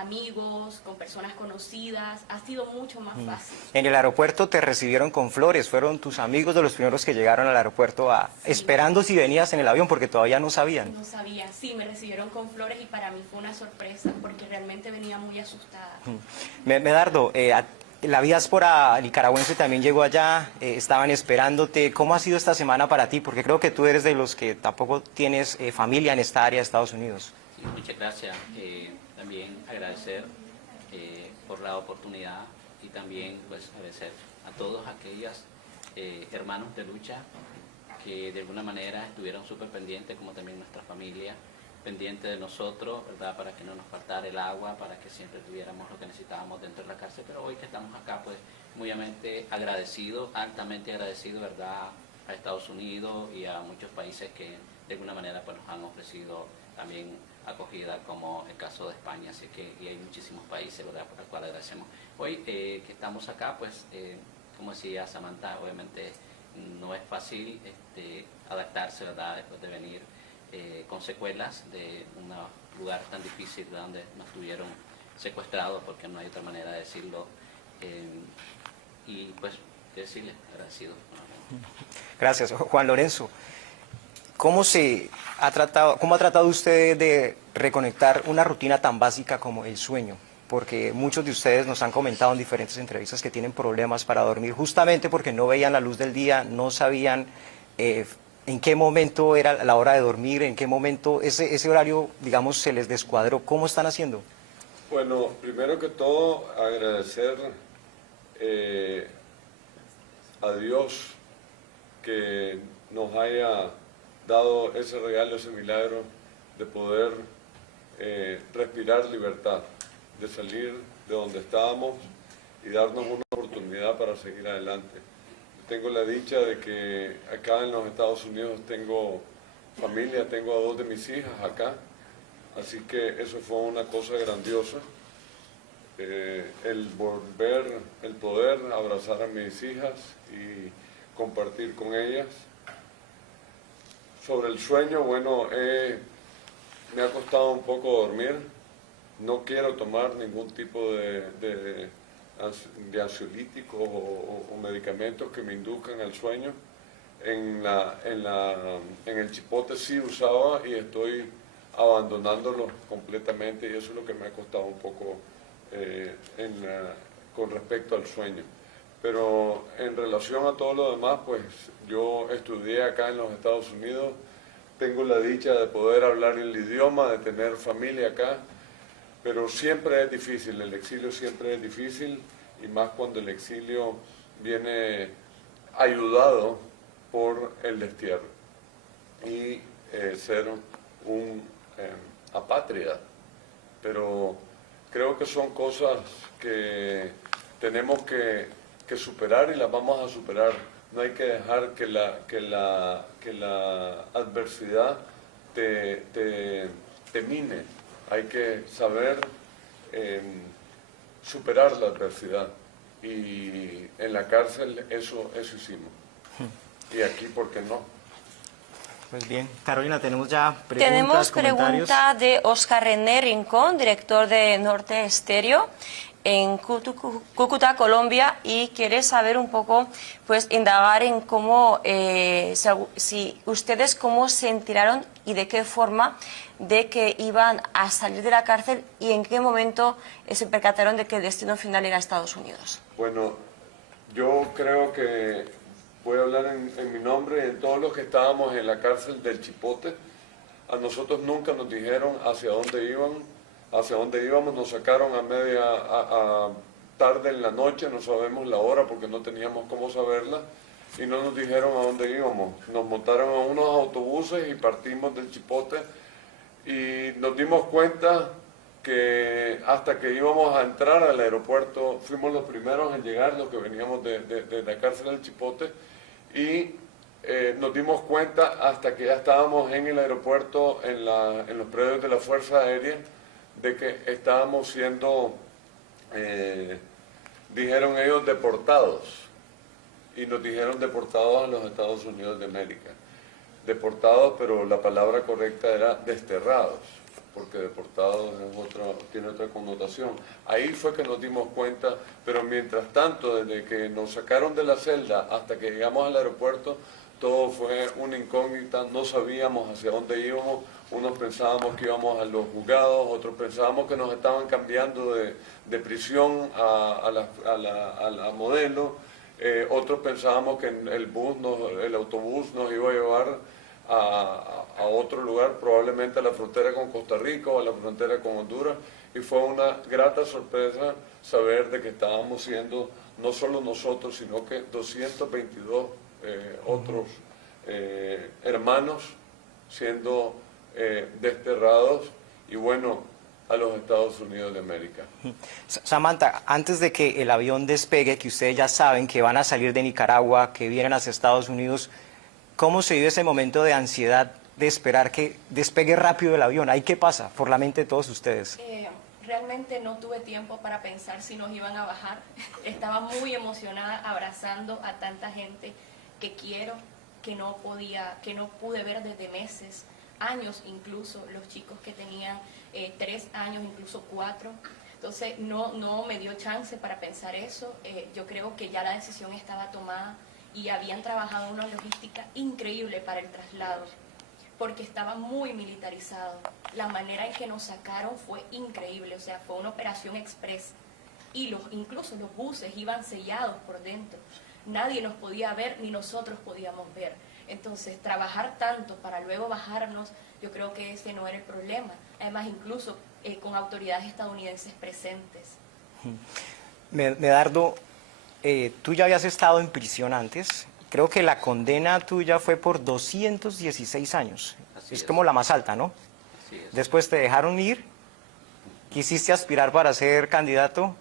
amigos, con personas conocidas, ha sido mucho más fácil. En el aeropuerto te recibieron con flores, fueron tus amigos de los primeros que llegaron al aeropuerto Sí. esperando si venías en el avión porque todavía no sabían. No sabía, sí, me recibieron con flores y para mí fue una sorpresa porque realmente venía muy asustada. Medardo, la diáspora nicaragüense también llegó allá, estaban esperándote. ¿Cómo ha sido esta semana para ti? Porque creo que tú eres de los que tampoco tienes familia en esta área de Estados Unidos. Sí, muchas gracias. También agradecer por la oportunidad y también pues agradecer a todos aquellos hermanos de lucha que de alguna manera estuvieron súper pendientes, como también nuestra familia, pendiente de nosotros, ¿verdad? Para que no nos faltara el agua, para que siempre tuviéramos lo que necesitábamos dentro de la cárcel. Pero hoy que estamos acá, pues muy agradecido, altamente agradecido, ¿verdad? A Estados Unidos y a muchos países que de alguna manera pues nos han ofrecido también acogida, como el caso de España. Así que y hay muchísimos países, ¿verdad? Por los cuales agradecemos. Hoy que estamos acá, pues como decía Samantha, obviamente no es fácil adaptarse, ¿verdad? Después de venir con secuelas de un lugar tan difícil donde nos tuvieron secuestrados, porque no hay otra manera de decirlo, y pues decirles agradecido. Gracias. Juan Lorenzo, ¿cómo ha tratado usted de reconectar una rutina tan básica como el sueño? Porque muchos de ustedes nos han comentado en diferentes entrevistas que tienen problemas para dormir justamente porque no veían la luz del día, no sabían en qué momento era la hora de dormir, en qué momento ese horario, digamos, se les descuadró. ¿Cómo están haciendo? Bueno, primero que todo, agradecer a Dios que nos haya dado ese regalo, ese milagro de poder respirar libertad, de salir de donde estábamos y darnos una oportunidad para seguir adelante. Tengo la dicha de que acá en los Estados Unidos tengo familia, tengo a 2 de mis hijas acá, así que eso fue una cosa grandiosa. El poder abrazar a mis hijas y compartir con ellas. Sobre el sueño, bueno, me ha costado un poco dormir. No quiero tomar ningún tipo de ansiolíticos o medicamentos que me induzcan al sueño. En el Chipote sí usaba y estoy abandonándolo completamente, y eso es lo que me ha costado un poco con respecto al sueño. Pero en relación a todo lo demás, pues yo estudié acá en los Estados Unidos, tengo la dicha de poder hablar el idioma, de tener familia acá, pero siempre es difícil, el exilio siempre es difícil, y más cuando el exilio viene ayudado por el destierro y ser un apátrida. Pero creo que son cosas que tenemos que superar y las vamos a superar. No hay que dejar que la adversidad te mine. Hay que saber superar la adversidad. Y en la cárcel eso hicimos. Y aquí, ¿por qué no? Pues bien, Carolina, tenemos ya Tenemos comentarios. pregunta de Oscar René Rincón, director de Norte Estéreo en Cúcuta, Colombia, y quiere saber un poco, pues indagar en cómo, si ustedes cómo se enteraron y de qué forma de que iban a salir de la cárcel y en qué momento se percataron de que el destino final era Estados Unidos. Bueno, yo creo que voy a hablar en mi nombre y en todos los que estábamos en la cárcel del Chipote. A nosotros nunca nos dijeron hacia dónde íbamos, nos sacaron a tarde en la noche, no sabemos la hora porque no teníamos cómo saberla, y no nos dijeron a dónde íbamos. Nos montaron a unos autobuses y partimos del Chipote, y nos dimos cuenta que hasta que íbamos a entrar al aeropuerto, fuimos los primeros en llegar, los que veníamos de la cárcel del Chipote, y nos dimos cuenta hasta que ya estábamos en el aeropuerto, en los predios de la Fuerza Aérea, de que estábamos siendo, dijeron ellos, deportados, y nos dijeron deportados a los Estados Unidos de América. Deportados, pero la palabra correcta era desterrados. porque deportados tiene otra connotación. Ahí fue que nos dimos cuenta, pero mientras tanto, desde que nos sacaron de la celda hasta que llegamos al aeropuerto, todo fue una incógnita, no sabíamos hacia dónde íbamos. Unos pensábamos que íbamos a los juzgados, otros pensábamos que nos estaban cambiando de prisión a la modelo, otros pensábamos que el autobús nos iba a llevar a otro lugar, probablemente a la frontera con Costa Rica o a la frontera con Honduras, y fue una grata sorpresa saber de que estábamos siendo no solo nosotros, sino que 222 otros hermanos siendo desterrados y bueno, a los Estados Unidos de América. Samantha, antes de que el avión despegue, que ustedes ya saben que van a salir de Nicaragua, que vienen hacia Estados Unidos, ¿cómo se vive ese momento de ansiedad de esperar que despegue rápido el avión? ¿Ahí qué pasa por la mente de todos ustedes? Realmente no tuve tiempo para pensar si nos iban a bajar. Estaba muy emocionada abrazando a tanta gente que quiero, que no pude ver desde meses, años incluso, los chicos que tenían 3 años, incluso 4. Entonces no me dio chance para pensar eso. Yo creo que ya la decisión estaba tomada y habían trabajado una logística increíble para el traslado, porque estaba muy militarizado. La manera en que nos sacaron fue increíble, o sea, fue una operación express. Y incluso los buses iban sellados por dentro. Nadie nos podía ver, ni nosotros podíamos ver. Entonces, trabajar tanto para luego bajarnos, yo creo que ese no era el problema. Además, incluso con autoridades estadounidenses presentes. Medardo, tú ya habías estado en prisión antes. Creo que la condena tuya fue por 216 años. Es como la más alta, ¿no? Así es. Después te dejaron ir, quisiste aspirar para ser candidato,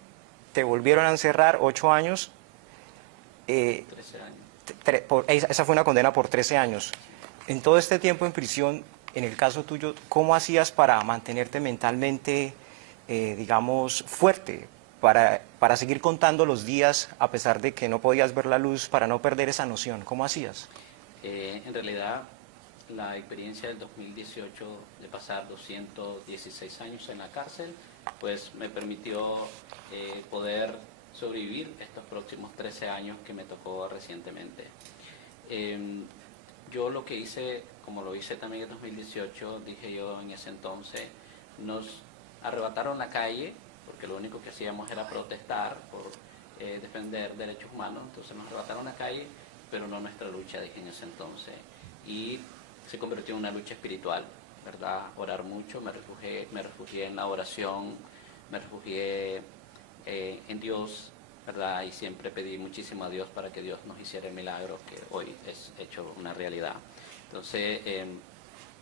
te volvieron a encerrar 8 años. 13 años. Esa fue una condena por 13 años. En todo este tiempo en prisión, en el caso tuyo, ¿cómo hacías para mantenerte mentalmente, digamos, fuerte? Para seguir contando los días, a pesar de que no podías ver la luz, para no perder esa noción. ¿Cómo hacías? En realidad, la experiencia del 2018 de pasar 216 años en la cárcel, pues me permitió poder sobrevivir estos próximos 13 años que me tocó recientemente. Yo lo que hice, como lo hice también en 2018, dije yo en ese entonces, nos arrebataron la calle, porque lo único que hacíamos era protestar por defender derechos humanos, entonces nos arrebataron la calle, pero no nuestra lucha, dije en ese entonces. Y se convirtió en una lucha espiritual, ¿verdad? Orar mucho, me refugié en la oración, me refugié en Dios, ¿verdad? Y siempre pedí muchísimo a Dios para que Dios nos hiciera el milagro que hoy es hecho una realidad. Entonces,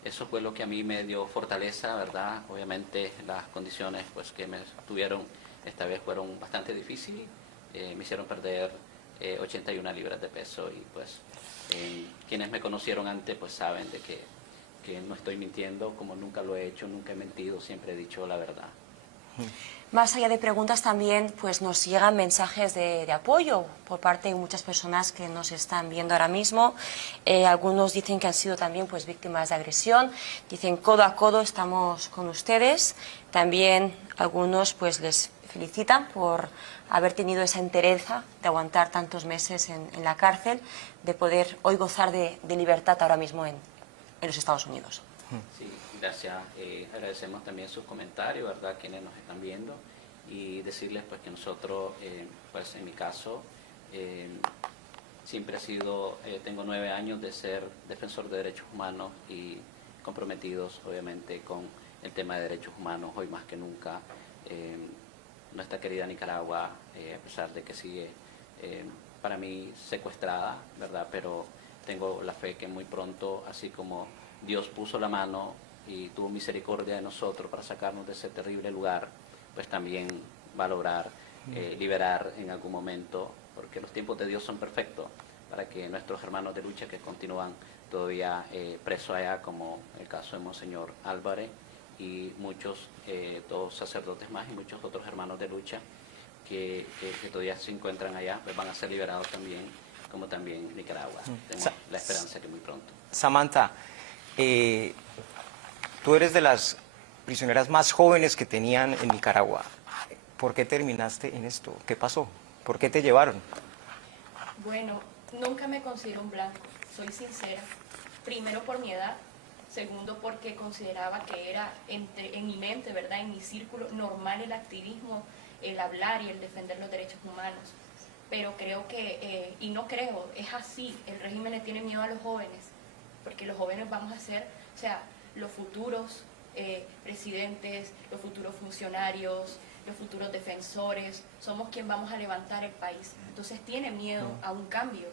eso fue lo que a mí me dio fortaleza, ¿verdad? Obviamente las condiciones pues, que me tuvieron esta vez fueron bastante difíciles, me hicieron perder 81 libras de peso y pues quienes me conocieron antes pues saben de que no estoy mintiendo, como nunca lo he hecho, nunca he mentido, siempre he dicho la verdad. Más allá de preguntas también pues nos llegan mensajes de apoyo por parte de muchas personas que nos están viendo ahora mismo. Algunos dicen que han sido también pues víctimas de agresión, dicen codo a codo estamos con ustedes. También algunos pues les felicitan por haber tenido esa entereza de aguantar tantos meses en la cárcel, de poder hoy gozar de libertad ahora mismo en los Estados Unidos. Sí, gracias. Agradecemos también sus comentarios, ¿verdad? Quienes nos están viendo y decirles pues que nosotros, pues en mi caso, siempre tengo 9 años de ser defensor de derechos humanos y comprometidos obviamente con el tema de derechos humanos, hoy más que nunca. Nuestra querida Nicaragua, a pesar de que sigue para mí secuestrada, ¿verdad? Pero tengo la fe que muy pronto, así como Dios puso la mano y tuvo misericordia de nosotros para sacarnos de ese terrible lugar, pues también va a lograr liberar en algún momento, porque los tiempos de Dios son perfectos, para que nuestros hermanos de lucha que continúan todavía presos allá, como el caso de Monseñor Álvarez y muchos, 2 sacerdotes más y muchos otros hermanos de lucha que todavía se encuentran allá, pues van a ser liberados también, como también Nicaragua. Tenemos la esperanza que muy pronto. Samantha, tú eres de las prisioneras más jóvenes que tenían en Nicaragua. ¿Por qué terminaste en esto? ¿Qué pasó? ¿Por qué te llevaron? Bueno, nunca me considero un blanco, soy sincera. Primero por mi edad, segundo porque consideraba que era en mi mente, ¿verdad? En mi círculo normal el activismo, el hablar y el defender los derechos humanos. Pero creo que, y no creo, es así, el régimen le tiene miedo a los jóvenes, porque los jóvenes vamos a ser, o sea, los futuros presidentes, los futuros funcionarios, los futuros defensores, somos quien vamos a levantar el país. Entonces tiene miedo a un cambio.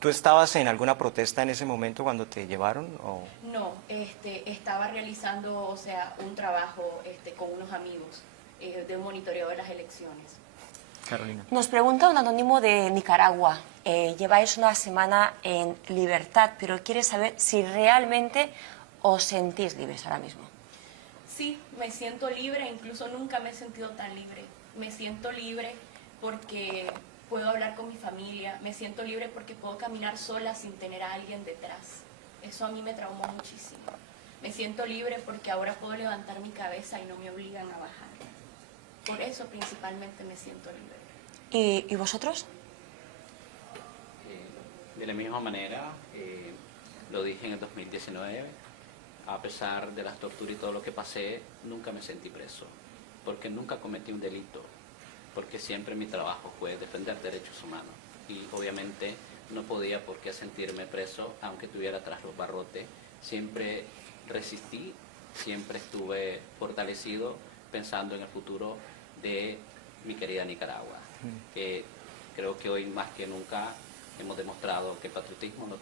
¿Tú estabas en alguna protesta en ese momento cuando te llevaron? ¿O? No, estaba realizando, o sea, un trabajo con unos amigos de un monitoreo de las elecciones. Carolina. Nos pregunta un anónimo de Nicaragua. Lleváis una semana en libertad, pero quiere saber si realmente os sentís libres ahora mismo. Sí, me siento libre, incluso nunca me he sentido tan libre. Me siento libre porque puedo hablar con mi familia, me siento libre porque puedo caminar sola sin tener a alguien detrás. Eso a mí me traumó muchísimo. Me siento libre porque ahora puedo levantar mi cabeza y no me obligan a bajar. Por eso principalmente me siento libre. ¿Y vosotros? De la misma manera, lo dije en el 2019, a pesar de las torturas y todo lo que pasé, nunca me sentí preso, porque nunca cometí un delito, porque siempre mi trabajo fue defender derechos humanos y obviamente no podía por qué sentirme preso, aunque estuviera tras los barrotes. Siempre resistí, siempre estuve fortalecido pensando en el futuro de mi querida Nicaragua, que creo que hoy más que nunca hemos demostrado que el patriotismo lo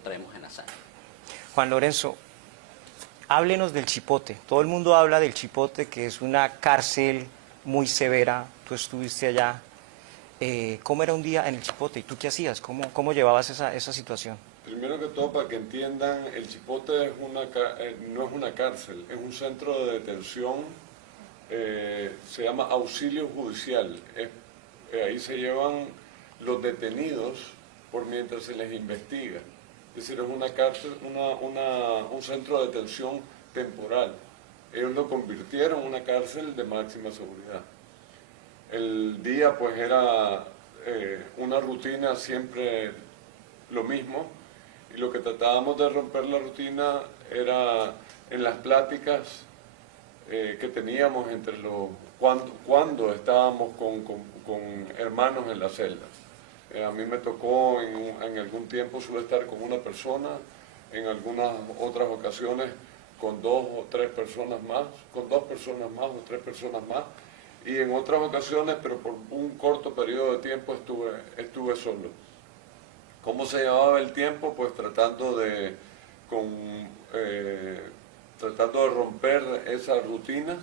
traemos en la sangre. Juan Lorenzo, háblenos del Chipote. Todo el mundo habla del Chipote, que es una cárcel muy severa. Tú estuviste allá. ¿Cómo era un día en el Chipote? ¿Y tú qué hacías? ¿Cómo llevabas esa situación? Primero que todo, para que entiendan, el Chipote no es una cárcel, es un centro de detención, se llama auxilio judicial. Ahí se llevan los detenidos por mientras se les investiga. Es decir, es una cárcel, un centro de detención temporal. Ellos lo convirtieron en una cárcel de máxima seguridad. El día pues era una rutina siempre lo mismo, y lo que tratábamos de romper la rutina era en las pláticas que teníamos entre cuando estábamos con hermanos en la celda. A mí me tocó en algún tiempo suele estar con una persona, en algunas otras ocasiones con dos o tres personas más, con dos personas más o tres personas más, y en otras ocasiones, pero por un corto periodo de tiempo estuve solo. ¿Cómo se llevaba el tiempo? Pues tratando de romper esa rutina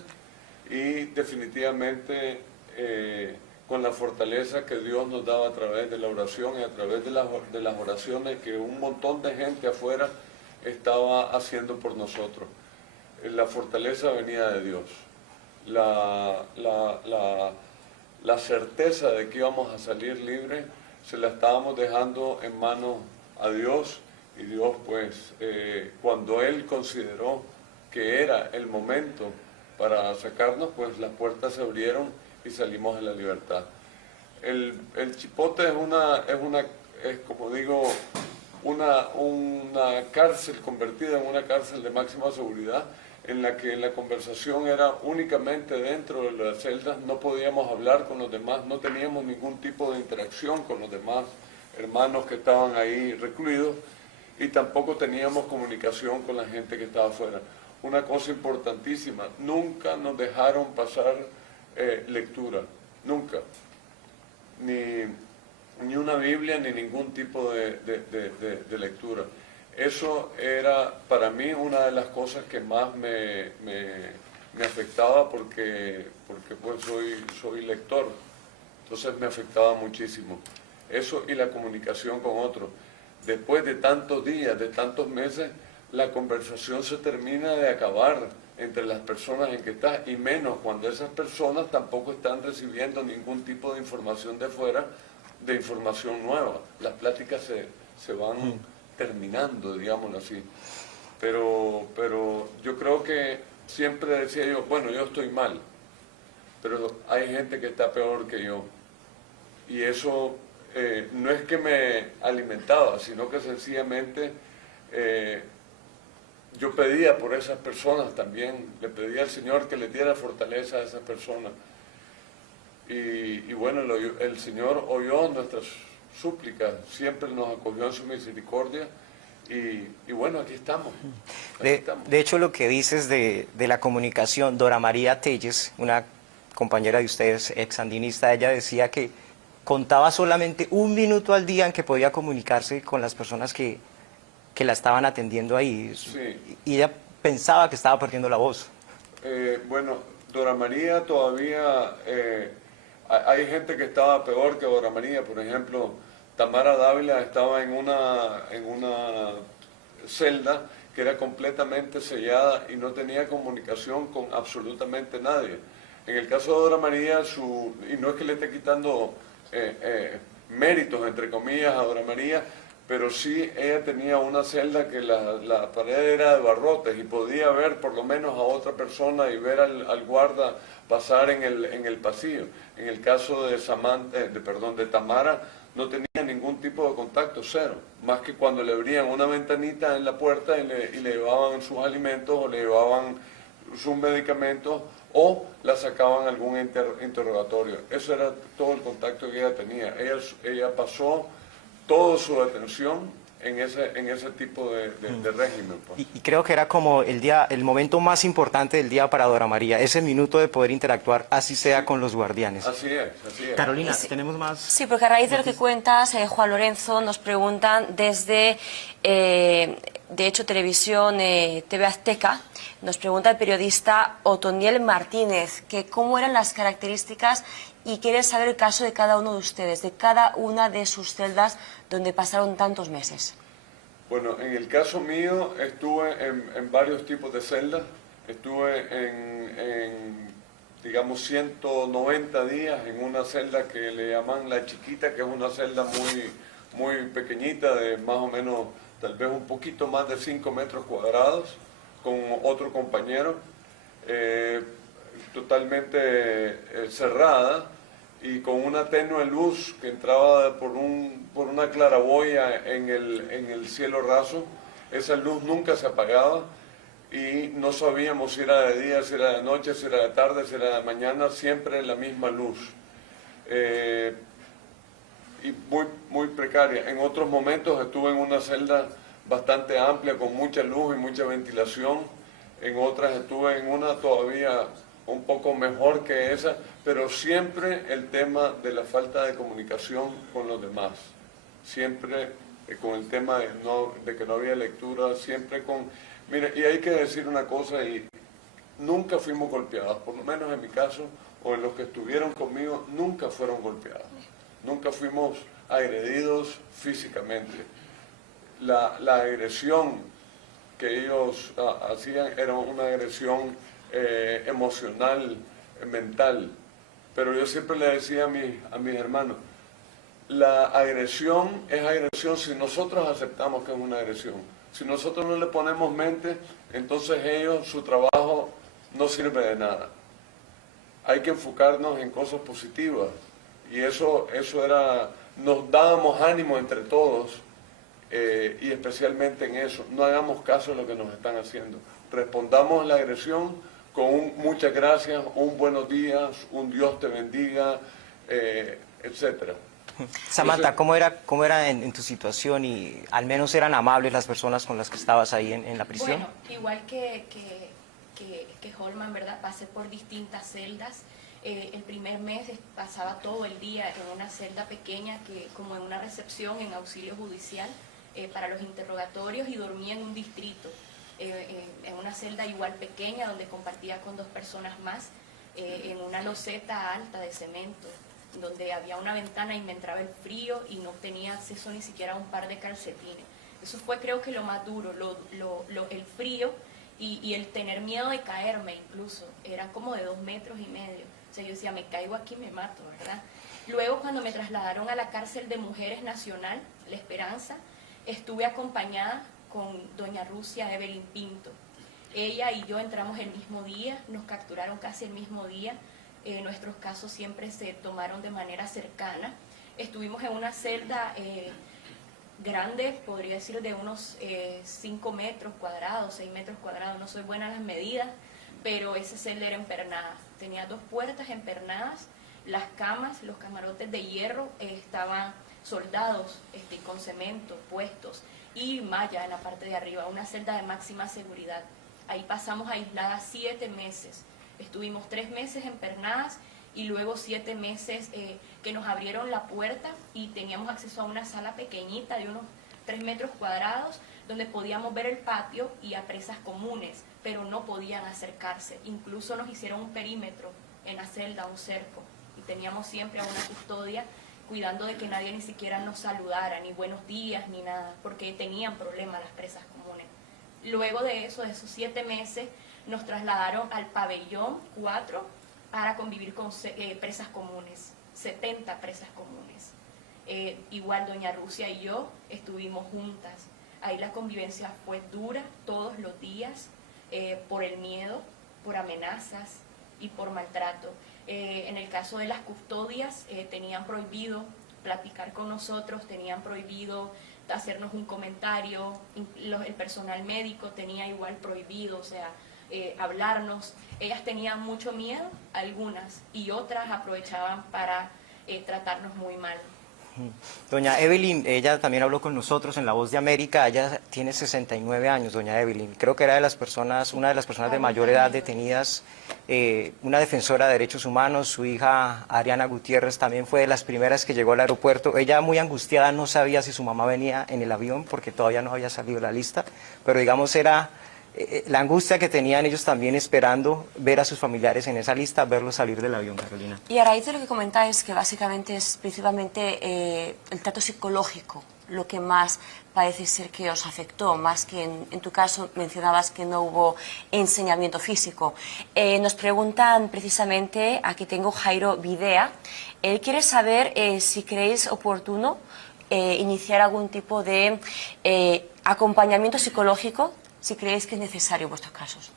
y definitivamente con la fortaleza que Dios nos daba a través de la oración y a través de las oraciones que un montón de gente afuera estaba haciendo por nosotros. La fortaleza venía de Dios. La certeza de que íbamos a salir libres se la estábamos dejando en manos a Dios, y Dios pues cuando Él consideró que era el momento para sacarnos, pues las puertas se abrieron y salimos a la libertad. El Chipote es como digo, una cárcel convertida en una cárcel de máxima seguridad, en la que la conversación era únicamente dentro de las celdas, no podíamos hablar con los demás, no teníamos ningún tipo de interacción con los demás hermanos que estaban ahí recluidos, y tampoco teníamos comunicación con la gente que estaba afuera. Una cosa importantísima, nunca nos dejaron pasar lectura, nunca, ni una Biblia ni ningún tipo de lectura. Eso era para mí una de las cosas que más me afectaba porque pues soy lector, entonces me afectaba muchísimo. Eso y la comunicación con otros. Después de tantos días, de tantos meses, la conversación se termina de acabar entre las personas en que estás, y menos cuando esas personas tampoco están recibiendo ningún tipo de información de fuera, de información nueva. Las pláticas se van terminando, digámoslo así. Pero yo creo que siempre decía yo, bueno, yo estoy mal, pero hay gente que está peor que yo. Y eso no es que me alimentaba, sino que sencillamente yo pedía por esas personas también, le pedía al Señor que le diera fortaleza a esas personas. Y bueno, el Señor oyó nuestras súplicas, siempre nos acogió en su misericordia y bueno, aquí estamos. De hecho, lo que dices de la comunicación, Dora María Telles, una compañera de ustedes, ex sandinista, ella decía que contaba solamente 1 minuto al día en que podía comunicarse con las personas que la estaban atendiendo ahí. Sí. Y ella pensaba que estaba perdiendo la voz. Bueno, Dora María todavía, hay gente que estaba peor que Dora María, por ejemplo, Tamara Dávila estaba en una celda que era completamente sellada y no tenía comunicación con absolutamente nadie. En el caso de Dora María, y no es que le esté quitando méritos, entre comillas, a Dora María, pero sí ella tenía una celda que la pared era de barrotes y podía ver por lo menos a otra persona y ver al guarda pasar en el pasillo. En el caso de Tamara, no tenía ningún tipo de contacto, cero, más que cuando le abrían una ventanita en la puerta y le llevaban sus alimentos o le llevaban sus medicamentos o la sacaban a algún interrogatorio. Eso era todo el contacto que ella tenía. Ella pasó toda su detención en ese tipo de régimen. Pues. Y creo que era como el momento más importante del día para Dora María, ese minuto de poder interactuar, así sea con los guardianes. Así es. Carolina, ¿tenemos más? Sí, porque a raíz de lo que cuentas, Juan Lorenzo, nos preguntan desde, de hecho, Televisión TV Azteca, nos pregunta el periodista Otoniel Martínez, que cómo eran las características y quiere saber el caso de cada uno de ustedes, de cada una de sus celdas donde pasaron tantos meses. Bueno, en el caso mío estuve en varios tipos de celdas, estuve digamos 190 días en una celda que le llaman La Chiquita, que es una celda muy pequeñita, de más o menos tal vez un poquito más de 5 metros cuadrados, con otro compañero, totalmente cerrada y con una tenue luz que entraba por una claraboya en el cielo raso. Esa luz nunca se apagaba y no sabíamos si era de día, si era de noche, si era de tarde, si era de mañana, siempre la misma luz. Y muy precaria. En otros momentos estuve en una celda bastante amplia, con mucha luz y mucha ventilación. En otras estuve en una todavía un poco mejor que esa, pero siempre el tema de la falta de comunicación con los demás. Siempre con el tema de que no había lectura, siempre con... Mire, y hay que decir una cosa, y nunca fuimos golpeados, por lo menos en mi caso, o en los que estuvieron conmigo, nunca fueron golpeados. Nunca fuimos agredidos físicamente. La agresión que ellos hacían era una agresión emocional, mental. Pero yo siempre le decía a mis hermanos, la agresión es agresión si nosotros aceptamos que es una agresión. Si nosotros no le ponemos mente, entonces su trabajo no sirve de nada. Hay que enfocarnos en cosas positivas. Y eso era, nos dábamos ánimo entre todos, y especialmente en eso. No hagamos caso de lo que nos están haciendo. Respondamos a la agresión con muchas gracias, un buenos días, un Dios te bendiga, etcétera. Samantha, ¿cómo era en tu situación? Y al menos eran amables las personas con las que estabas ahí en la prisión. Bueno, igual que Holman, ¿verdad? Pasé por distintas celdas. El primer mes pasaba todo el día en una celda pequeña, como en una recepción en auxilio judicial para los interrogatorios, y dormía en un distrito, en una celda igual pequeña donde compartía con 2 personas más, en una loseta alta de cemento, donde había una ventana y me entraba el frío y no tenía acceso ni siquiera a un par de calcetines. Eso fue, creo que lo más duro, el frío y el tener miedo de caerme incluso. Eran como de 2,5 metros. O sea, yo decía, me caigo aquí, me mato, ¿verdad? Luego, cuando me trasladaron a la cárcel de Mujeres Nacional, La Esperanza, estuve acompañada con doña Rusia Evelyn Pinto. Ella y yo entramos el mismo día, nos capturaron casi el mismo día. Nuestros casos siempre se tomaron de manera cercana. Estuvimos en una celda grande, podría decir de unos 5 metros cuadrados, 6 metros cuadrados, no soy buena en las medidas, pero esa celda era empernada. Tenía 2 puertas empernadas, las camas, los camarotes de hierro estaban soldados con cemento puestos y malla en la parte de arriba, una celda de máxima seguridad. Ahí pasamos aisladas 7 meses. Estuvimos 3 meses empernadas y luego 7 meses que nos abrieron la puerta y teníamos acceso a una sala pequeñita de unos 3 metros cuadrados donde podíamos ver el patio y a presas comunes, pero no podían acercarse. Incluso nos hicieron un perímetro en la celda, un cerco, y teníamos siempre a una custodia cuidando de que nadie ni siquiera nos saludara, ni buenos días, ni nada, porque tenían problemas las presas comunes. Luego de eso, de esos 7 meses, nos trasladaron al pabellón 4 para convivir con presas comunes, 70 presas comunes. Igual doña Rusia y yo estuvimos juntas. Ahí la convivencia fue dura todos los días por el miedo, por amenazas y por maltrato. En el caso de las custodias, tenían prohibido platicar con nosotros, tenían prohibido hacernos un comentario, el personal médico tenía igual prohibido, o sea, hablarnos. Ellas tenían mucho miedo, algunas, y otras aprovechaban para tratarnos muy mal. Doña Evelyn, ella también habló con nosotros en La Voz de América, ella tiene 69 años, doña Evelyn, creo que era una de las personas de mayor edad detenidas, una defensora de derechos humanos, su hija Ariana Gutiérrez también fue de las primeras que llegó al aeropuerto, ella muy angustiada no sabía si su mamá venía en el avión porque todavía no había salido la lista, pero digamos era la angustia que tenían ellos también esperando ver a sus familiares en esa lista, verlos salir del avión, Carolina. Y a raíz de lo que comentáis, que básicamente es principalmente el trato psicológico, lo que más parece ser que os afectó, más que en tu caso mencionabas que no hubo enseñamiento físico. Nos preguntan precisamente, aquí tengo Jairo Videa, él quiere saber si creéis oportuno iniciar algún tipo de acompañamiento psicológico, si creéis que es necesario en vuestros casos.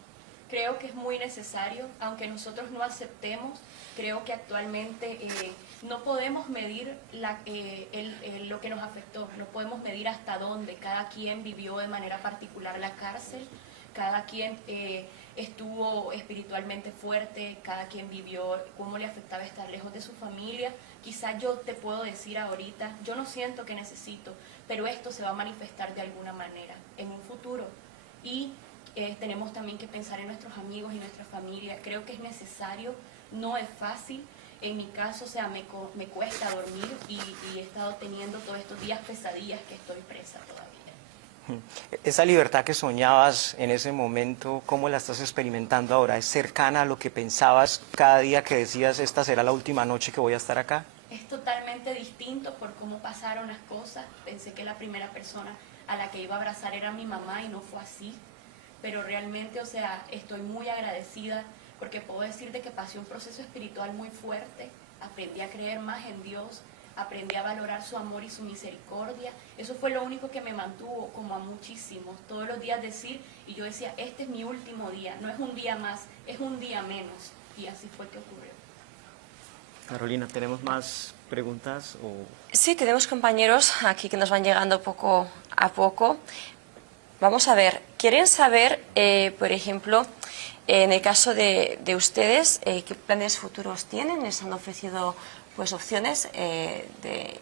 Creo que es muy necesario, aunque nosotros no aceptemos, creo que actualmente no podemos medir lo que nos afectó, no podemos medir hasta dónde cada quien vivió de manera particular la cárcel, cada quien estuvo espiritualmente fuerte, cada quien vivió cómo le afectaba estar lejos de su familia. Quizás yo te puedo decir ahorita, yo no siento que necesito, pero esto se va a manifestar de alguna manera en un futuro. Y tenemos también que pensar en nuestros amigos y nuestra familia. Creo que es necesario, no es fácil. En mi caso, o sea, me cuesta dormir y he estado teniendo todos estos días pesadillas que estoy presa todavía. Esa libertad que soñabas en ese momento, ¿cómo la estás experimentando ahora? ¿Es cercana a lo que pensabas cada día que decías, esta será la última noche que voy a estar acá? Es totalmente distinto por cómo pasaron las cosas. Pensé que la primera persona a la que iba a abrazar era mi mamá y no fue así. Pero realmente, o sea, estoy muy agradecida porque puedo decirte que pasé un proceso espiritual muy fuerte, aprendí a creer más en Dios, aprendí a valorar su amor y su misericordia. Eso fue lo único que me mantuvo como a muchísimos, todos los días decir, y yo decía, este es mi último día, no es un día más, es un día menos, y así fue que ocurrió. Carolina, ¿tenemos más preguntas? Sí, tenemos compañeros aquí que nos van llegando poco a poco. Vamos a ver, quieren saber, por ejemplo, en el caso de ustedes, qué planes futuros tienen. Les han ofrecido pues opciones de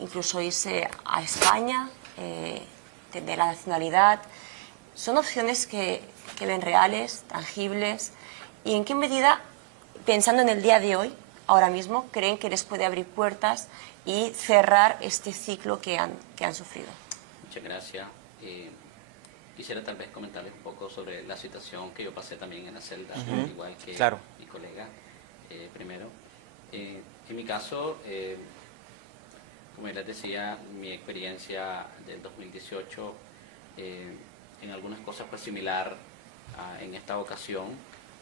incluso irse a España, tener la nacionalidad. Son opciones que ven reales, tangibles. ¿Y en qué medida, pensando en el día de hoy, ahora mismo, creen que les puede abrir puertas y cerrar este ciclo que han sufrido? Muchas gracias. Quisiera tal vez comentarles un poco sobre la situación que yo pasé también en la celda, igual que mi colega primero. En mi caso, como les decía, mi experiencia del 2018 en algunas cosas fue similar en esta ocasión.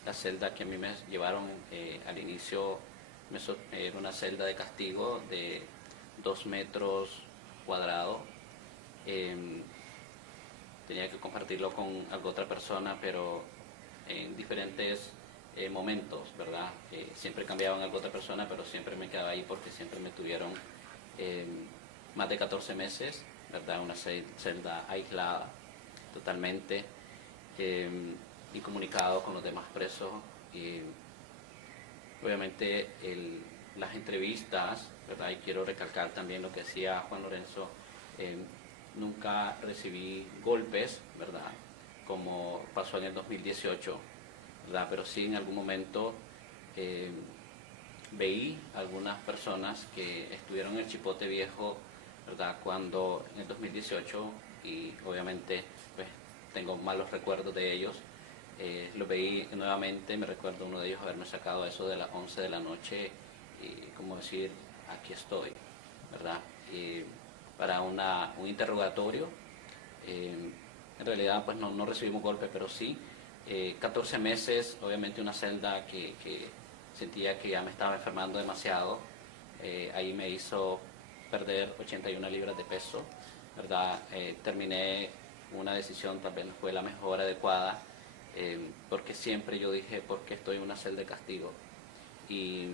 La celda que a mí me llevaron al inicio era una celda de castigo de 2 metros cuadrados. tenía que compartirlo con alguna otra persona, pero en diferentes momentos, ¿verdad? Siempre cambiaban a alguna otra persona, pero siempre me quedaba ahí porque siempre me tuvieron más de 14 meses, ¿verdad? Una celda aislada totalmente, incomunicado con los demás presos. Y obviamente las entrevistas, ¿verdad? Y quiero recalcar también lo que decía Juan Lorenzo, nunca recibí golpes, ¿verdad? Como pasó en el 2018, ¿verdad? Pero sí en algún momento veí algunas personas que estuvieron en el Chipote Viejo, ¿verdad? Cuando en el 2018, y obviamente pues tengo malos recuerdos de ellos, los veí nuevamente. Me recuerdo uno de ellos haberme sacado a eso de las 11 de la noche y como decir, aquí estoy, ¿verdad? Para un interrogatorio. En realidad pues no recibimos golpes, pero sí 14 meses, obviamente una celda que sentía que ya me estaba enfermando demasiado. Ahí me hizo perder 81 libras de peso, ¿verdad? Terminé una decisión, tal vez no fue la mejor adecuada, porque siempre yo dije, ¿por qué estoy en una celda de castigo? Y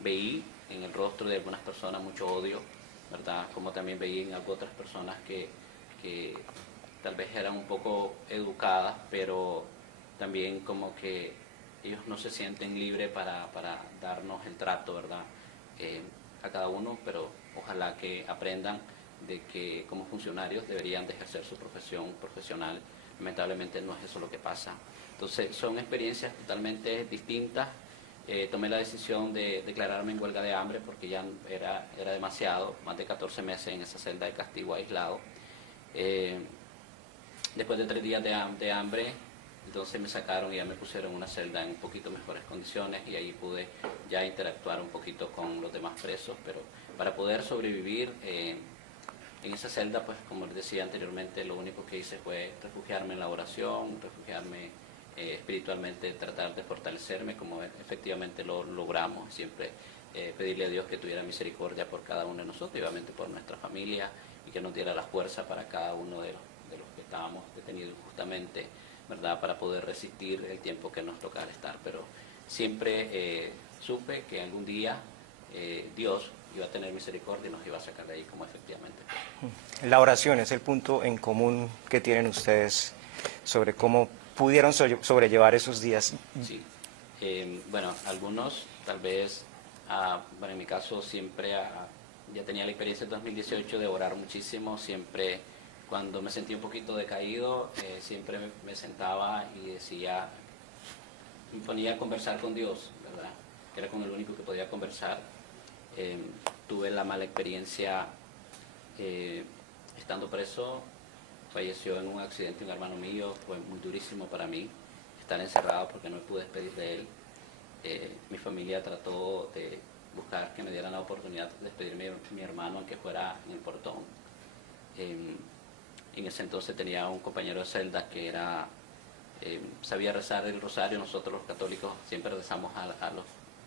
veí en el rostro de algunas personas mucho odio, ¿verdad? Como también veí en otras personas que tal vez eran un poco educadas, pero también como que ellos no se sienten libres para darnos el trato, ¿verdad? A cada uno, pero ojalá que aprendan de que como funcionarios deberían de ejercer su profesión profesional. Lamentablemente no es eso lo que pasa. Entonces son experiencias totalmente distintas. Tomé la decisión de declararme en huelga de hambre porque ya era demasiado, más de 14 meses en esa celda de castigo aislado. Después de 3 días de hambre, entonces me sacaron y ya me pusieron en una celda en un poquito mejores condiciones y ahí pude ya interactuar un poquito con los demás presos, pero para poder sobrevivir en esa celda, pues como les decía anteriormente, lo único que hice fue refugiarme en la oración, refugiarme espiritualmente, tratar de fortalecerme, como efectivamente lo logramos, siempre pedirle a Dios que tuviera misericordia por cada uno de nosotros y obviamente por nuestra familia y que nos diera la fuerza para cada uno de los que estábamos detenidos injustamente, ¿verdad? Para poder resistir el tiempo que nos tocara estar. Pero siempre supe que algún día Dios iba a tener misericordia y nos iba a sacar de ahí, como efectivamente fue. La oración es el punto en común que tienen ustedes sobre cómo pudieron sobrellevar esos días. Sí. Bueno, algunos tal vez, bueno, en mi caso siempre ya tenía la experiencia en 2018 de orar muchísimo. Siempre cuando me sentí un poquito decaído, siempre me sentaba y decía, me ponía a conversar con Dios, ¿verdad? Que era con el único que podía conversar. Tuve la mala experiencia estando preso. Falleció en un accidente un hermano mío. Fue muy durísimo para mí estar encerrado porque no me pude despedir de él. Mi familia trató de buscar que me dieran la oportunidad de despedirme de mi hermano, aunque fuera en el portón. En ese entonces tenía un compañero de celda que sabía rezar el rosario. Nosotros los católicos siempre rezamos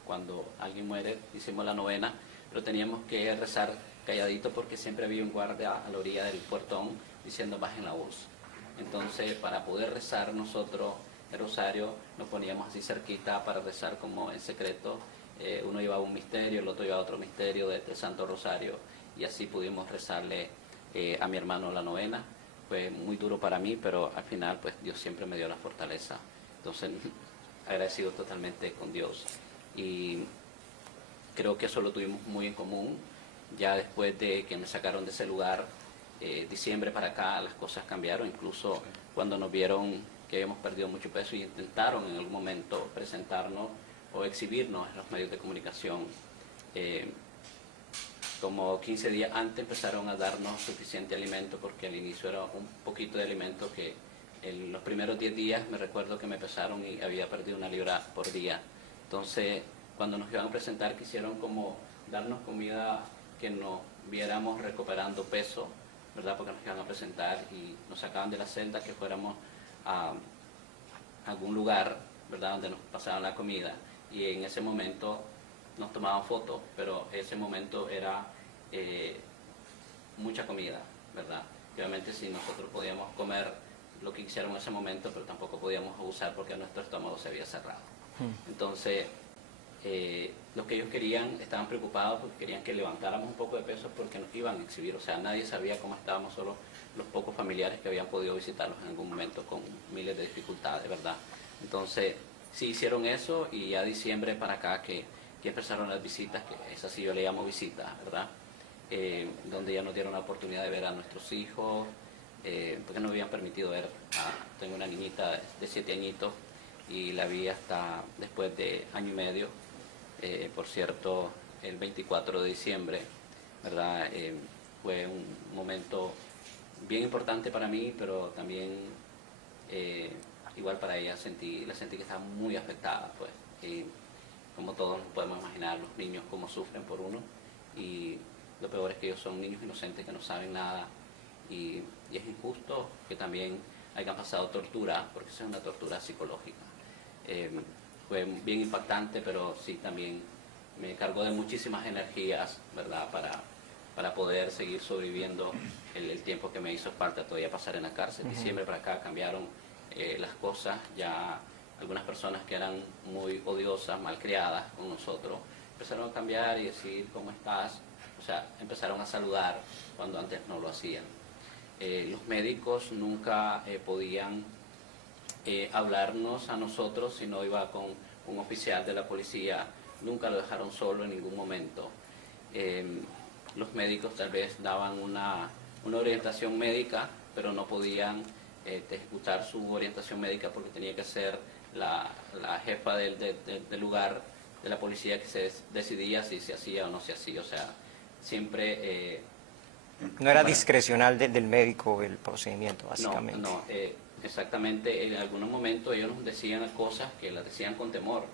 cuando alguien muere, hicimos la novena, pero teníamos que rezar calladito porque siempre había un guardia a la orilla del portón diciendo bajen la voz. Entonces, para poder rezar nosotros el rosario, nos poníamos así cerquita para rezar como en secreto. Uno llevaba un misterio, el otro llevaba otro misterio del Santo Rosario, y así pudimos rezarle a mi hermano la novena. Fue muy duro para mí, pero al final pues Dios siempre me dio la fortaleza. Entonces, agradecido totalmente con Dios. Y creo que eso lo tuvimos muy en común. Ya después de que me sacaron de ese lugar, diciembre para acá, las cosas cambiaron. Incluso cuando nos vieron que habíamos perdido mucho peso y intentaron en algún momento presentarnos o exhibirnos en los medios de comunicación, como 15 días antes empezaron a darnos suficiente alimento, porque al inicio era un poquito de alimento que en los primeros 10 días me recuerdo que me pesaron y había perdido 1 libra por día. Entonces, cuando nos iban a presentar, quisieron como darnos comida que nos viéramos recuperando peso, ¿verdad? Porque nos iban a presentar y nos sacaban de la celda, que fuéramos a algún lugar, ¿verdad? Donde nos pasaban la comida, y en ese momento nos tomaban fotos, pero ese momento era mucha comida, ¿verdad? Y obviamente si nosotros podíamos comer lo que quisieron en ese momento, pero tampoco podíamos abusar porque nuestro estómago se había cerrado. Entonces, lo que ellos querían, estaban preocupados porque querían que levantáramos un poco de peso porque nos iban a exhibir. O sea, nadie sabía cómo estábamos, solo los pocos familiares que habían podido visitarlos en algún momento con miles de dificultades, ¿verdad? Entonces, sí hicieron eso y ya diciembre para acá que empezaron las visitas, que esas sí yo le llamo visitas, ¿verdad? Donde ya nos dieron la oportunidad de ver a nuestros hijos, porque no habían permitido ver tengo una niñita de 7 añitos y la vi hasta después de año y medio, por cierto, el 24 de diciembre, ¿verdad? Fue un momento bien importante para mí, pero también igual para ella la sentí que estaba muy afectada, pues, y como todos nos podemos imaginar, los niños cómo sufren por uno, y lo peor es que ellos son niños inocentes que no saben nada, y es injusto que también hayan pasado tortura, porque eso es una tortura psicológica. Fue bien impactante, pero sí también me cargó de muchísimas energías, ¿verdad?, para poder seguir sobreviviendo el tiempo que me hizo falta todavía pasar en la cárcel. Diciembre para acá cambiaron las cosas, ya algunas personas que eran muy odiosas, malcriadas con nosotros, empezaron a cambiar y decir ¿cómo estás? O sea, empezaron a saludar cuando antes no lo hacían. Los médicos nunca podían hablarnos a nosotros si no iba con un oficial de la policía, nunca lo dejaron solo en ningún momento. Los médicos tal vez daban una orientación médica, pero no podían ejecutar su orientación médica porque tenía que ser la jefa del lugar de la policía que se decidía si se hacía o no se hacía. O sea, siempre... no era discrecional del médico el procedimiento, básicamente. No, exactamente. En algunos momentos ellos nos decían cosas que las decían con temor,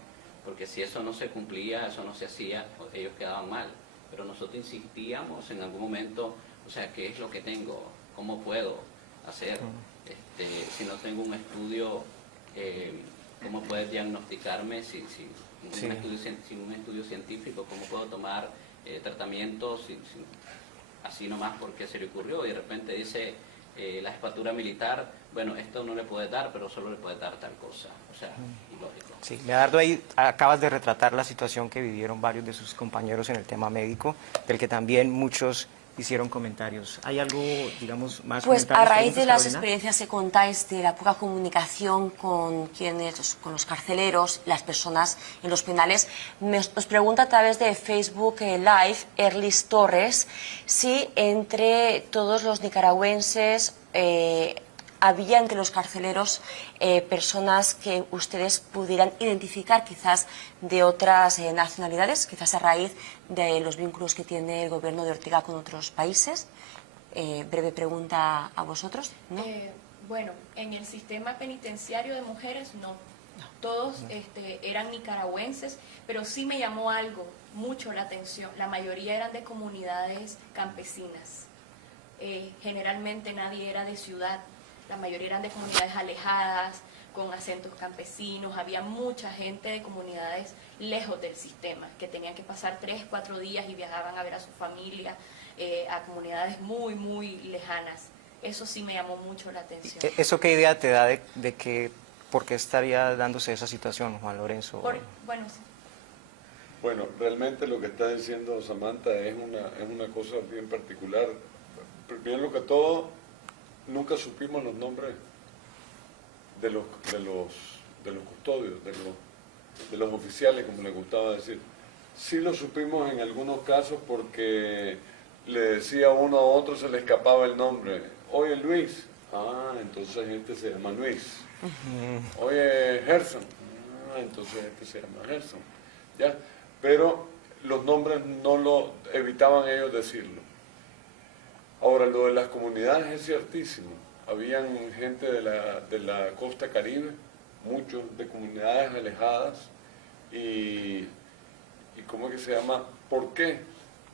porque si eso no se cumplía, eso no se hacía, ellos quedaban mal. Pero nosotros insistíamos en algún momento, o sea, ¿qué es lo que tengo? ¿Cómo puedo hacer? Si no tengo un estudio, ¿cómo puedes diagnosticarme sin un estudio científico? ¿Cómo puedo tomar tratamientos así nomás porque se le ocurrió? Y de repente dice la jefatura militar, bueno, esto no le puede dar, pero solo le puede dar tal cosa. O sea, ilógico. Sí, Medardo, ahí acabas de retratar la situación que vivieron varios de sus compañeros en el tema médico, del que también muchos hicieron comentarios. ¿Hay algo, digamos, más? Pues a raíz de las Carolina? experiencias que contáis de la poca comunicación con los carceleros, las personas en los penales, os pregunta a través de Facebook Live, Erlis Torres, si entre todos los nicaragüenses había entre los carceleros personas que ustedes pudieran identificar quizás de otras nacionalidades, quizás a raíz de los vínculos que tiene el gobierno de Ortega con otros países. Breve pregunta a vosotros, ¿no? Bueno, en el sistema penitenciario de mujeres no. Todos eran nicaragüenses, pero sí me llamó algo mucho la atención. La mayoría eran de comunidades campesinas. Generalmente nadie era de ciudad. La mayoría eran de comunidades alejadas, con acentos campesinos. Había mucha gente de comunidades lejos del sistema, que tenían que pasar 3, 4 días y viajaban a ver a su familia, a comunidades muy, muy lejanas. Eso sí me llamó mucho la atención. ¿Eso qué idea te da de que por qué estaría dándose esa situación, Juan Lorenzo? Bueno, sí. Bueno, realmente lo que está diciendo Samantha es una cosa bien particular. Primero que todo, nunca supimos los nombres de los custodios, de los oficiales, como les gustaba decir. Sí lo supimos en algunos casos porque le decía uno a otro, se le escapaba el nombre. Oye, Luis. Entonces este se llama Luis. Oye, Gerson. Entonces este se llama Gerson. ¿Ya? Pero los nombres no lo evitaban ellos decirlo. Ahora, lo de las comunidades es ciertísimo. Habían gente de la costa caribe, muchos de comunidades alejadas, y ¿cómo es que se llama? ¿Por qué?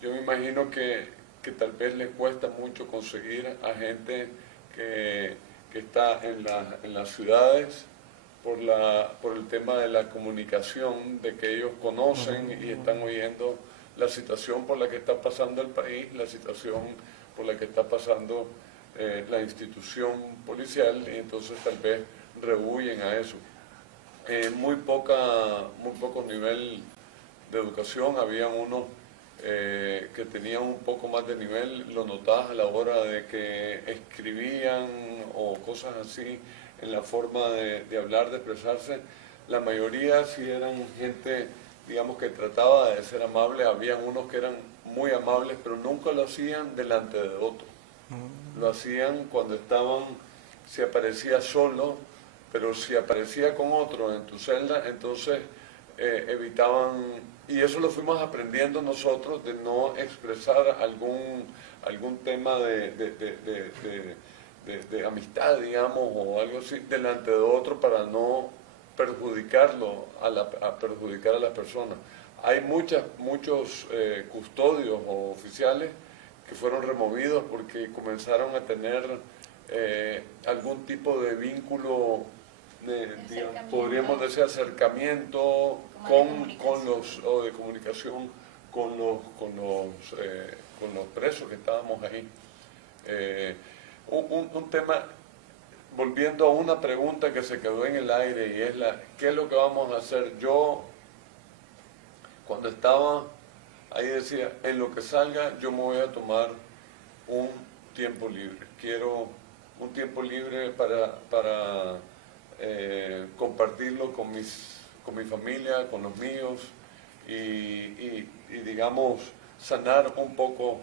Yo me imagino que tal vez les cuesta mucho conseguir a gente que está en las ciudades por el tema de la comunicación, de que ellos conocen y están oyendo la situación por la que está pasando el país, la situación por la que está pasando la institución policial y entonces tal vez rehuyen a eso. Muy poco nivel de educación, habían unos que tenían un poco más de nivel, lo notabas a la hora de que escribían o cosas así en la forma de hablar, de expresarse. La mayoría sí eran gente, digamos, que trataba de ser amable. Habían unos que eran muy amables, pero nunca lo hacían delante de otros. Lo hacían cuando estaban, si aparecía solo, pero si aparecía con otro en tu celda, entonces evitaban, y eso lo fuimos aprendiendo nosotros, de no expresar algún tema de amistad, digamos, o algo así, delante de otro para no perjudicarlo, perjudicar a las personas. Hay muchos custodios o oficiales que fueron removidos porque comenzaron a tener algún tipo de vínculo, digamos, podríamos decir acercamiento o de comunicación con los presos que estábamos ahí. Un tema, volviendo a una pregunta que se quedó en el aire, y es ¿qué es lo que vamos a hacer? Yo, cuando estaba ahí, decía, en lo que salga yo me voy a tomar un tiempo libre. Quiero un tiempo libre para compartirlo con mi familia, con los míos, y digamos, sanar un poco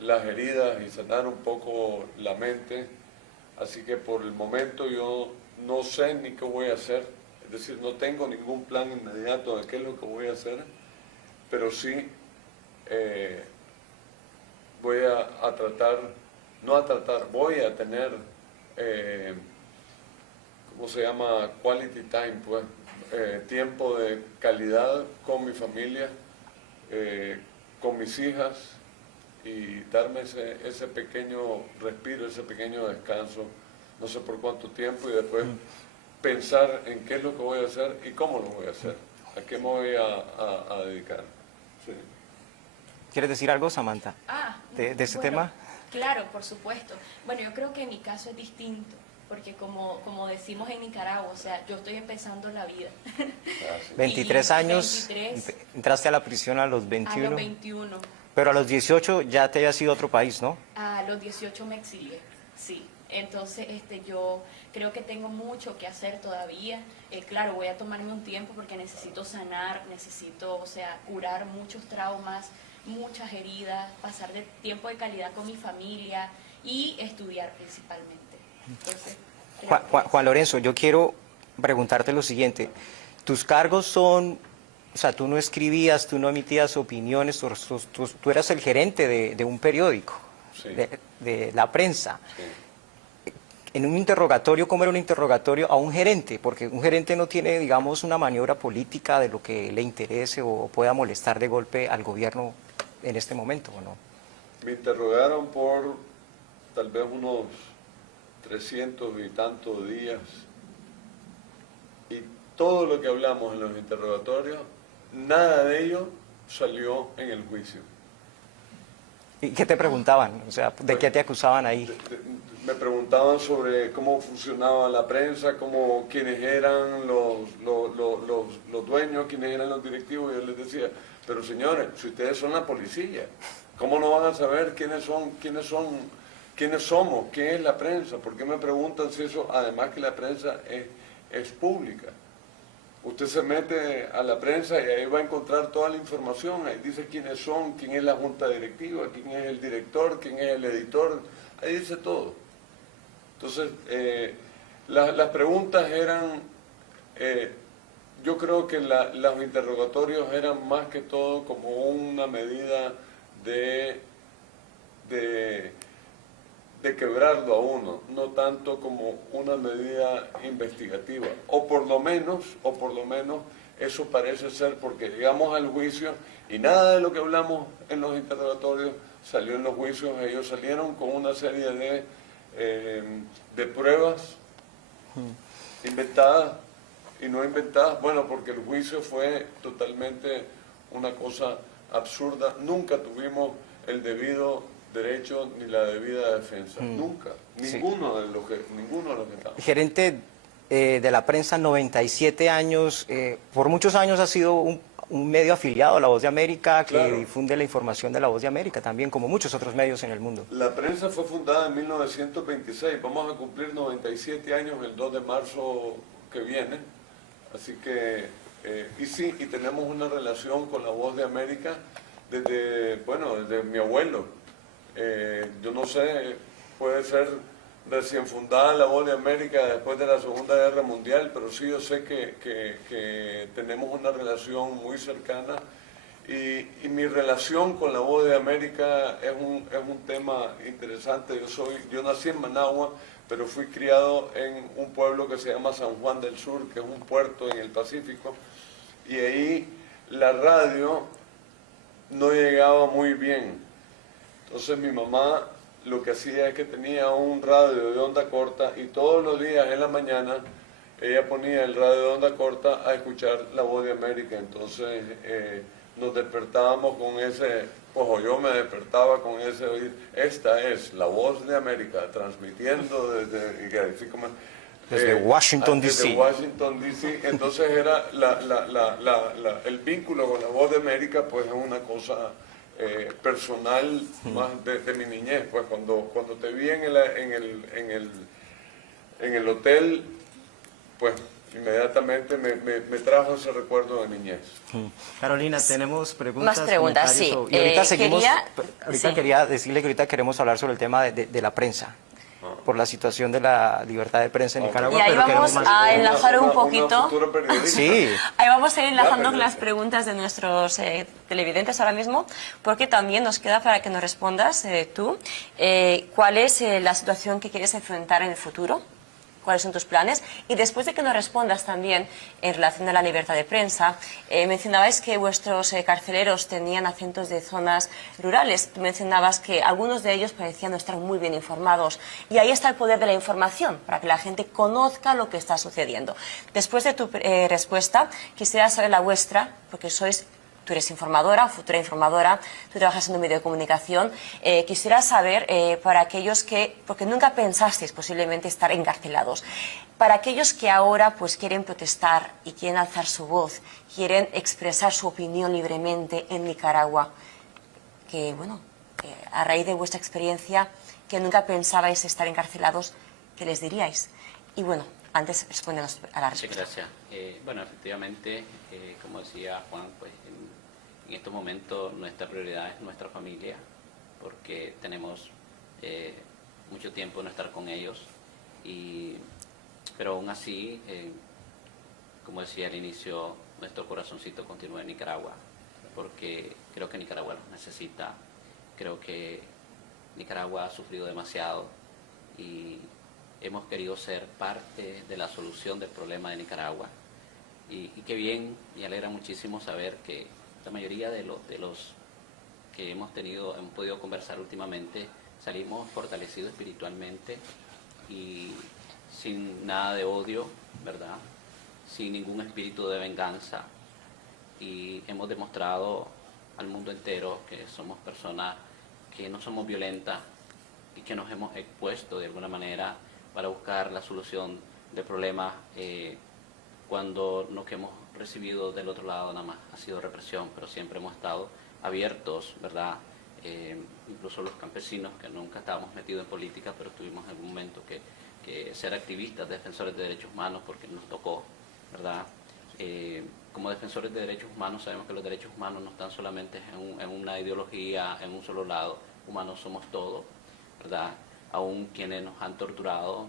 las heridas y sanar un poco la mente. Así que por el momento yo no sé ni qué voy a hacer, es decir, no tengo ningún plan inmediato de qué es lo que voy a hacer, pero sí voy a tratar, voy a tener, ¿cómo se llama? Quality time, pues, tiempo de calidad con mi familia, con mis hijas, y darme ese pequeño respiro, ese pequeño descanso, no sé por cuánto tiempo, y después pensar en qué es lo que voy a hacer y cómo lo voy a hacer, a qué me voy a dedicar. Sí. ¿Quieres decir algo, Samantha, de ese bueno, tema? Claro, por supuesto. Bueno, yo creo que en mi caso es distinto, porque como decimos en Nicaragua, o sea, yo estoy empezando la vida. 23 años, 23, entraste a la prisión a los 21. a los 21. Pero a los 18 ya te habías ido a otro país, ¿no? A los 18 me exilié, sí. Entonces, yo creo que tengo mucho que hacer todavía. Claro, voy a tomarme un tiempo porque necesito sanar, necesito, o sea, curar muchos traumas, muchas heridas, pasar de tiempo de calidad con mi familia y estudiar principalmente. Entonces, Juan Lorenzo, yo quiero preguntarte lo siguiente. Tus cargos son, o sea, tú no escribías, tú no emitías opiniones, tú eras el gerente de un periódico, Sí. de la prensa. Sí. En un interrogatorio, ¿cómo era un interrogatorio a un gerente? Porque un gerente no tiene, digamos, una maniobra política de lo que le interese o pueda molestar de golpe al gobierno en este momento, ¿o no? Me interrogaron por tal vez unos 300 y tantos días, y todo lo que hablamos en los interrogatorios, nada de ello salió en el juicio. ¿Y qué te preguntaban? O sea, ¿de qué te acusaban ahí? Me preguntaban sobre cómo funcionaba la prensa, quiénes eran los dueños, quiénes eran los directivos, y yo les decía, pero señores, si ustedes son la policía, ¿cómo no van a saber quiénes somos, quién es la prensa? ¿Por qué me preguntan si eso, además que la prensa es pública? Usted se mete a la prensa y ahí va a encontrar toda la información, ahí dice quiénes son, quién es la junta directiva, quién es el director, quién es el editor, ahí dice todo. Entonces, las preguntas eran, yo creo que los interrogatorios eran más que todo como una medida de quebrarlo a uno, no tanto como una medida investigativa, o por lo menos eso parece ser, porque llegamos al juicio y nada de lo que hablamos en los interrogatorios salió en los juicios. Ellos salieron con una serie de pruebas inventadas y no inventadas, bueno, porque el juicio fue totalmente una cosa absurda. Nunca tuvimos el debido derecho ni la debida defensa. Nunca. Sí. Ninguno de los que estamos. Gerente de la prensa, 97 años, por muchos años ha sido un medio afiliado a La Voz de América que Claro. difunde la información de La Voz de América también, como muchos otros medios en el mundo. La prensa fue fundada en 1926, vamos a cumplir 97 años el 2 de marzo que viene, así que, y sí, y tenemos una relación con La Voz de América desde mi abuelo. Yo no sé, puede ser recién fundada La Voz de América después de la Segunda Guerra Mundial, pero sí yo sé que tenemos una relación muy cercana. Y mi relación con La Voz de América es un tema interesante. Yo nací en Managua, pero fui criado en un pueblo que se llama San Juan del Sur, que es un puerto en el Pacífico, y ahí la radio no llegaba muy bien. Entonces mi mamá lo que hacía es que tenía un radio de onda corta y todos los días en la mañana ella ponía el radio de onda corta a escuchar La Voz de América. Entonces nos despertábamos con ese, pues yo me despertaba con ese oír, esta es La Voz de América, transmitiendo Desde Washington, D.C. Desde Washington, D.C. Entonces era el vínculo con La Voz de América, pues es una cosa personal más de mi niñez. Pues cuando te vi en el hotel, pues inmediatamente me trajo ese recuerdo de niñez. Carolina, tenemos preguntas. Más preguntas, comentarios sí. Y ahorita seguimos. Sí. Quería decirle que ahorita queremos hablar sobre el tema de la prensa, por la situación de la libertad de prensa en Nicaragua. Y ahí pero vamos queremos a enlazar un poquito. Una futura periodista. Sí. Ahí vamos a ir enlazando Ya, con las preguntas de nuestros televidentes ahora mismo, porque también nos queda para que nos respondas tú cuál es la situación que quieres enfrentar en el futuro. ¿Cuáles son tus planes? Y después de que nos respondas también en relación a la libertad de prensa, mencionabais que vuestros carceleros tenían acentos de zonas rurales. Tú mencionabas que algunos de ellos parecían no estar muy bien informados. Y ahí está el poder de la información, para que la gente conozca lo que está sucediendo. Después de tu respuesta, quisiera saber la vuestra, porque tú eres informadora, futura informadora, tú trabajas en un medio de comunicación. Quisiera saber, para aquellos porque nunca pensasteis posiblemente estar encarcelados, para aquellos que ahora pues quieren protestar y quieren alzar su voz, quieren expresar su opinión libremente en Nicaragua, que bueno, a raíz de vuestra experiencia, que nunca pensabais estar encarcelados, ¿qué les diríais? Y bueno, antes respóndenos a la Muchas respuesta. gracias. Bueno, efectivamente, como decía Juan, pues en estos momentos nuestra prioridad es nuestra familia, porque tenemos mucho tiempo no estar con ellos, pero aún así, como decía al inicio, nuestro corazoncito continúa en Nicaragua, porque creo que Nicaragua los necesita, creo que Nicaragua ha sufrido demasiado y hemos querido ser parte de la solución del problema de Nicaragua. Y qué bien, me alegra muchísimo saber que la mayoría de los que hemos podido conversar últimamente, salimos fortalecidos espiritualmente y sin nada de odio, ¿verdad? Sin ningún espíritu de venganza. Y hemos demostrado al mundo entero que somos personas que no somos violentas y que nos hemos expuesto de alguna manera para buscar la solución del problema, cuando lo que hemos recibido del otro lado nada más ha sido represión, pero siempre hemos estado abiertos, ¿verdad? Incluso los campesinos, que nunca estábamos metidos en política, pero tuvimos en algún momento que ser activistas, defensores de derechos humanos, porque nos tocó, ¿verdad? Como defensores de derechos humanos sabemos que los derechos humanos no están solamente en una ideología, en un solo lado. Humanos somos todos, ¿verdad? Aún quienes nos han torturado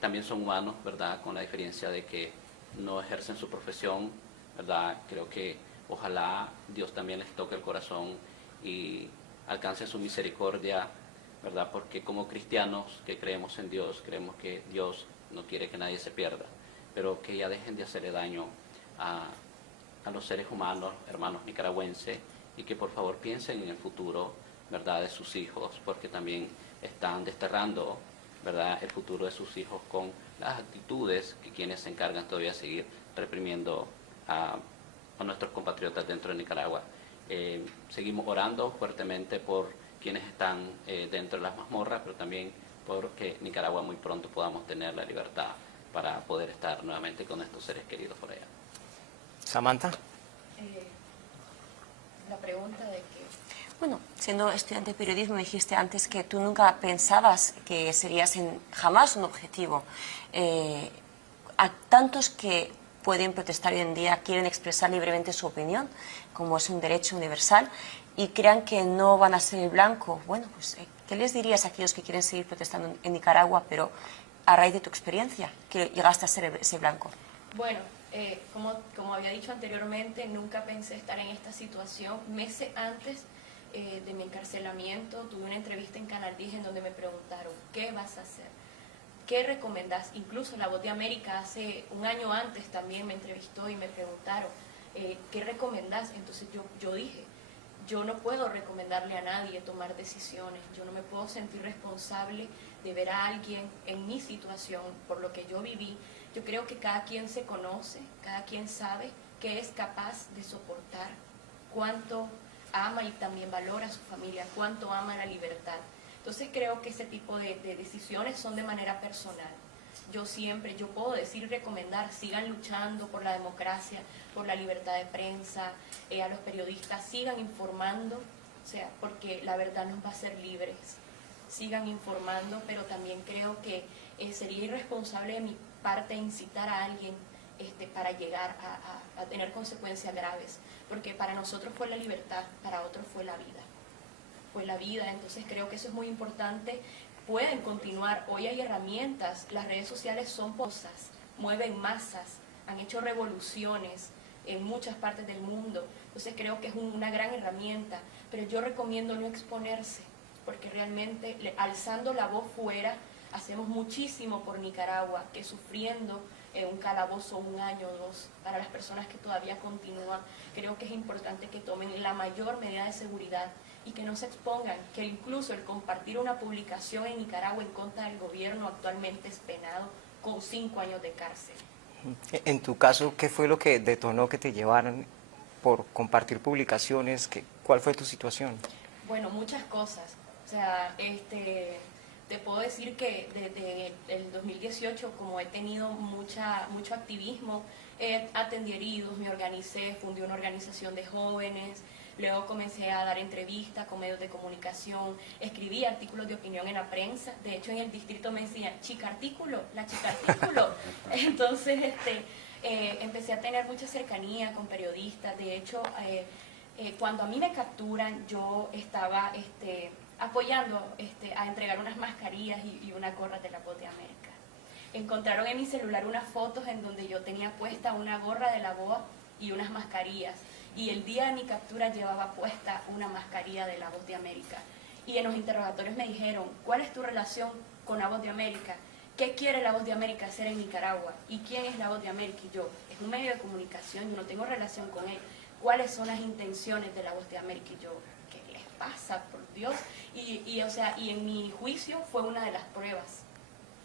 también son humanos, ¿verdad? Con la diferencia de que no ejercen su profesión, ¿verdad? Creo que ojalá Dios también les toque el corazón y alcance su misericordia, ¿verdad? Porque como cristianos que creemos en Dios, creemos que Dios no quiere que nadie se pierda, pero que ya dejen de hacerle daño a los seres humanos, hermanos nicaragüenses, y que por favor piensen en el futuro, ¿verdad? De sus hijos, porque también están desterrando, ¿verdad? El futuro de sus hijos con las actitudes que quienes se encargan todavía de seguir reprimiendo a nuestros compatriotas dentro de Nicaragua. Seguimos orando fuertemente por quienes están dentro de las mazmorras, pero también porque Nicaragua muy pronto podamos tener la libertad para poder estar nuevamente con estos seres queridos por allá. Samantha. La pregunta de que... Bueno, siendo estudiante de periodismo, dijiste antes que tú nunca pensabas que serías jamás un objetivo. A tantos que pueden protestar hoy en día, quieren expresar libremente su opinión, como es un derecho universal, y crean que no van a ser el blanco. Bueno, pues, ¿qué les dirías a aquellos que quieren seguir protestando en Nicaragua, pero a raíz de tu experiencia, que llegaste a ser ese blanco? Bueno, como había dicho anteriormente, nunca pensé estar en esta situación. Meses antes de mi encarcelamiento, tuve una entrevista en Canal 10 en donde me preguntaron, ¿qué vas a hacer? ¿Qué recomendás? Incluso La Voz de América hace un año antes también me entrevistó y me preguntaron, ¿qué recomendás? Entonces yo dije, yo no puedo recomendarle a nadie tomar decisiones, yo no me puedo sentir responsable de ver a alguien en mi situación, por lo que yo viví. Yo creo que cada quien se conoce, cada quien sabe qué es capaz de soportar, cuánto ama y también valora a su familia, cuánto ama la libertad. Entonces creo que ese tipo de decisiones son de manera personal. Yo puedo decir y recomendar, sigan luchando por la democracia, por la libertad de prensa, a los periodistas, sigan informando, o sea, porque la verdad nos va a hacer libres. Sigan informando, pero también creo que sería irresponsable de mi parte incitar a alguien para llegar a tener consecuencias graves, porque para nosotros fue la libertad, para otros fue la vida. Fue la vida, entonces creo que eso es muy importante. Pueden continuar, hoy hay herramientas, las redes sociales son cosas, mueven masas, han hecho revoluciones en muchas partes del mundo, entonces creo que es una gran herramienta, pero yo recomiendo no exponerse, porque realmente alzando la voz fuera, hacemos muchísimo por Nicaragua, que sufriendo un calabozo 1 año o 2, para las personas que todavía continúan, creo que es importante que tomen la mayor medida de seguridad y que no se expongan, que incluso el compartir una publicación en Nicaragua en contra del gobierno actualmente es penado con 5 años de cárcel. En tu caso, ¿qué fue lo que detonó que te llevaran por compartir publicaciones? ¿Cuál fue tu situación? Bueno, muchas cosas. O sea, te puedo decir que desde el 2018, como he tenido mucho activismo, atendí heridos, me organicé, fundé una organización de jóvenes, luego comencé a dar entrevistas con medios de comunicación, escribí artículos de opinión en la prensa, de hecho en el distrito me decían, chica artículo, la chica artículo. Entonces empecé a tener mucha cercanía con periodistas, de hecho cuando a mí me capturan yo estaba apoyando a entregar unas mascarillas y una gorra de La Voz de América. Encontraron en mi celular unas fotos en donde yo tenía puesta una gorra de la BOA y unas mascarillas. Y el día de mi captura llevaba puesta una mascarilla de La Voz de América. Y en los interrogatorios me dijeron, ¿cuál es tu relación con La Voz de América? ¿Qué quiere La Voz de América hacer en Nicaragua? ¿Y quién es La Voz de América? Y yo, es un medio de comunicación, yo no tengo relación con él. ¿Cuáles son las intenciones de La Voz de América? Y yo, ¿qué les pasa, por Dios? Y en mi juicio fue una de las pruebas.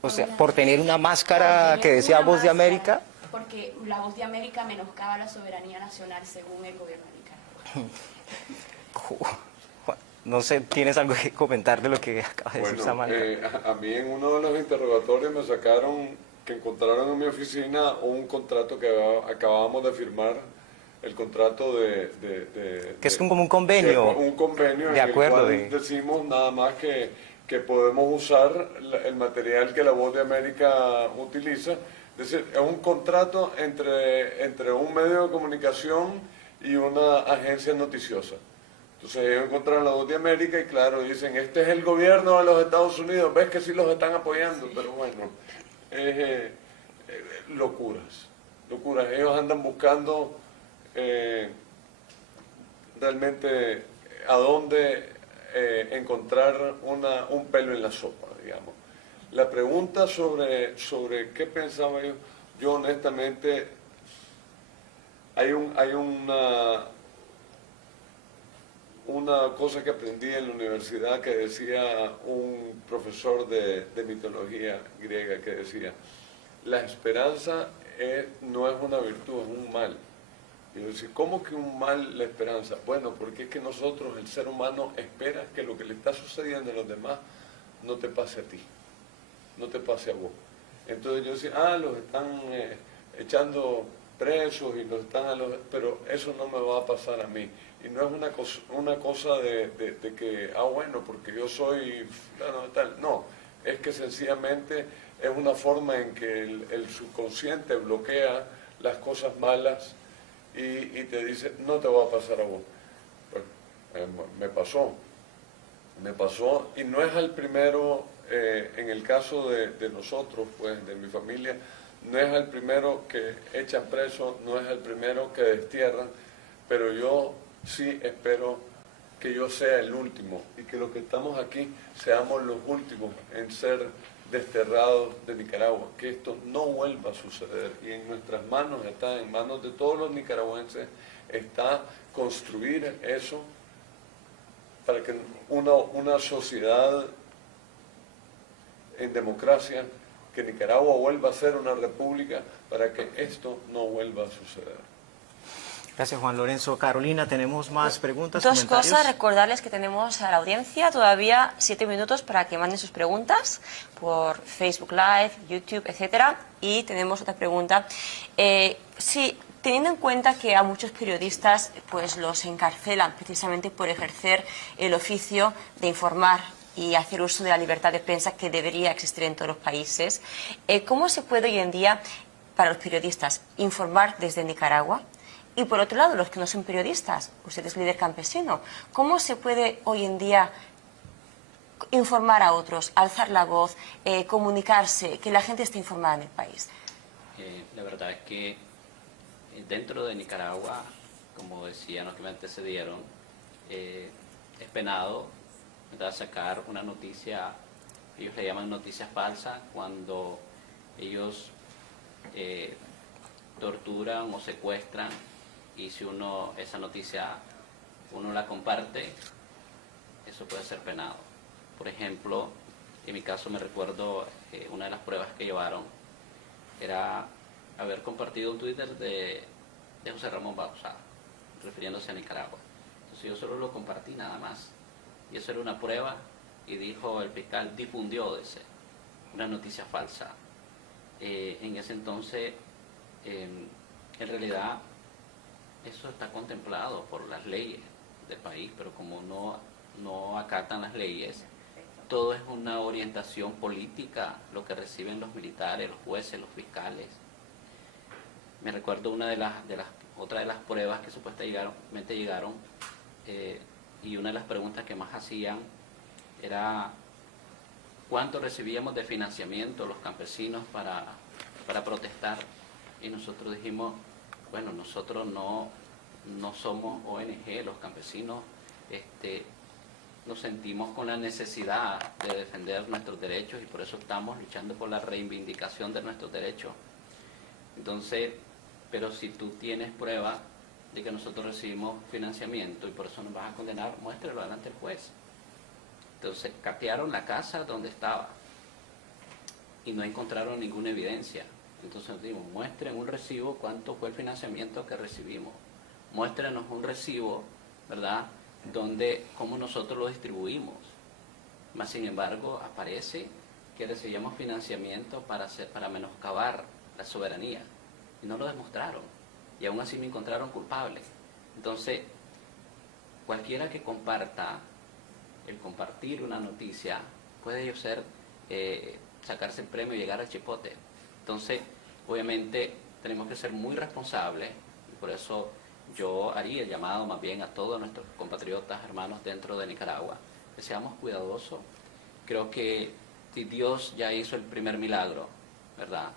O sea, por tener una máscara que decía Voz de América. Porque La Voz de América menoscaba la soberanía nacional según el gobierno de Nicaragua. No sé, ¿tienes algo que comentar de lo que acaba de decir Samantha? A mí en uno de los interrogatorios me sacaron que encontraron en mi oficina un contrato que acabábamos de firmar, el contrato que es como un convenio. Un convenio de acuerdo, en el cual decimos nada más que podemos usar el material que La Voz de América utiliza. Es decir, es un contrato entre un medio de comunicación y una agencia noticiosa. Entonces ellos encontraron La Voz de América y claro, dicen, este es el gobierno de los Estados Unidos, ves que sí los están apoyando, pero bueno, locuras. Ellos andan buscando realmente a dónde encontrar un pelo en la sopa, digamos. La pregunta sobre qué pensaba yo honestamente, hay una cosa que aprendí en la universidad que decía un profesor de mitología griega, que decía, la esperanza no es una virtud, es un mal. Y yo decía, ¿cómo que un mal la esperanza? Bueno, porque es que nosotros, el ser humano, espera que lo que le está sucediendo a los demás no te pase a ti, no te pase a vos. Entonces yo decía, los están echando presos y los están pero eso no me va a pasar a mí. Y no es una cosa de que, bueno, porque yo soy tal. No, es que sencillamente es una forma en que el subconsciente bloquea las cosas malas y te dice, no te va a pasar a vos. Bueno, me pasó y no es al primero, en el caso de nosotros, pues, de mi familia, no es al primero que echan preso, no es al primero que destierran, pero yo sí espero que yo sea el último y que los que estamos aquí seamos los últimos en ser desterrados de Nicaragua, que esto no vuelva a suceder. Y en nuestras manos está, en manos de todos los nicaragüenses, está construir eso para que una sociedad en democracia, que Nicaragua vuelva a ser una república, para que esto no vuelva a suceder. Gracias, Juan Lorenzo. Carolina, ¿tenemos más preguntas, Dos comentarios? cosas, recordarles que tenemos a la audiencia todavía 7 minutos para que manden sus preguntas por Facebook Live, YouTube, etcétera. Y tenemos otra pregunta. Sí, teniendo en cuenta que a muchos periodistas pues los encarcelan precisamente por ejercer el oficio de informar y hacer uso de la libertad de prensa que debería existir en todos los países, ¿cómo se puede hoy en día, para los periodistas, informar desde Nicaragua? Y por otro lado, los que no son periodistas, usted es líder campesino, ¿cómo se puede hoy en día informar a otros, alzar la voz, comunicarse, que la gente esté informada en el país? La verdad es que dentro de Nicaragua, como decían los que me antecedieron, es penado, ¿verdad?, sacar una noticia, ellos le llaman noticia falsa, cuando ellos torturan o secuestran, y si esa noticia uno la comparte, eso puede ser penado. Por ejemplo, en mi caso me recuerdo una de las pruebas que llevaron era haber compartido un Twitter de José Ramón Bauzá, refiriéndose a Nicaragua. Entonces yo solo lo compartí nada más, y eso era una prueba, y dijo el fiscal, difundió una noticia falsa. En ese entonces, en realidad, eso está contemplado por las leyes del país, pero como no acatan las leyes, todo es una orientación política, lo que reciben los militares, los jueces, los fiscales. Me recuerdo otra de las pruebas que supuestamente llegaron, y una de las preguntas que más hacían era cuánto recibíamos de financiamiento los campesinos para protestar, y nosotros dijimos, bueno, nosotros no somos ONG, los campesinos nos sentimos con la necesidad de defender nuestros derechos y por eso estamos luchando por la reivindicación de nuestros derechos. Entonces, pero si tú tienes prueba de que nosotros recibimos financiamiento y por eso nos vas a condenar, muéstralo delante del juez. Entonces, catearon la casa donde estaba y no encontraron ninguna evidencia. Entonces nos dimos, muestren un recibo cuánto fue el financiamiento que recibimos. Muéstrenos un recibo, ¿verdad?, cómo nosotros lo distribuimos. Más sin embargo, aparece que recibíamos financiamiento para menoscabar la soberanía. Y no lo demostraron. Y aún así me encontraron culpable. Entonces, cualquiera que el compartir una noticia, puede sacarse el premio y llegar al chipote. Entonces, obviamente, tenemos que ser muy responsables, y por eso yo haría el llamado más bien a todos nuestros compatriotas, hermanos dentro de Nicaragua, que seamos cuidadosos. Creo que si Dios ya hizo el primer milagro, ¿verdad?,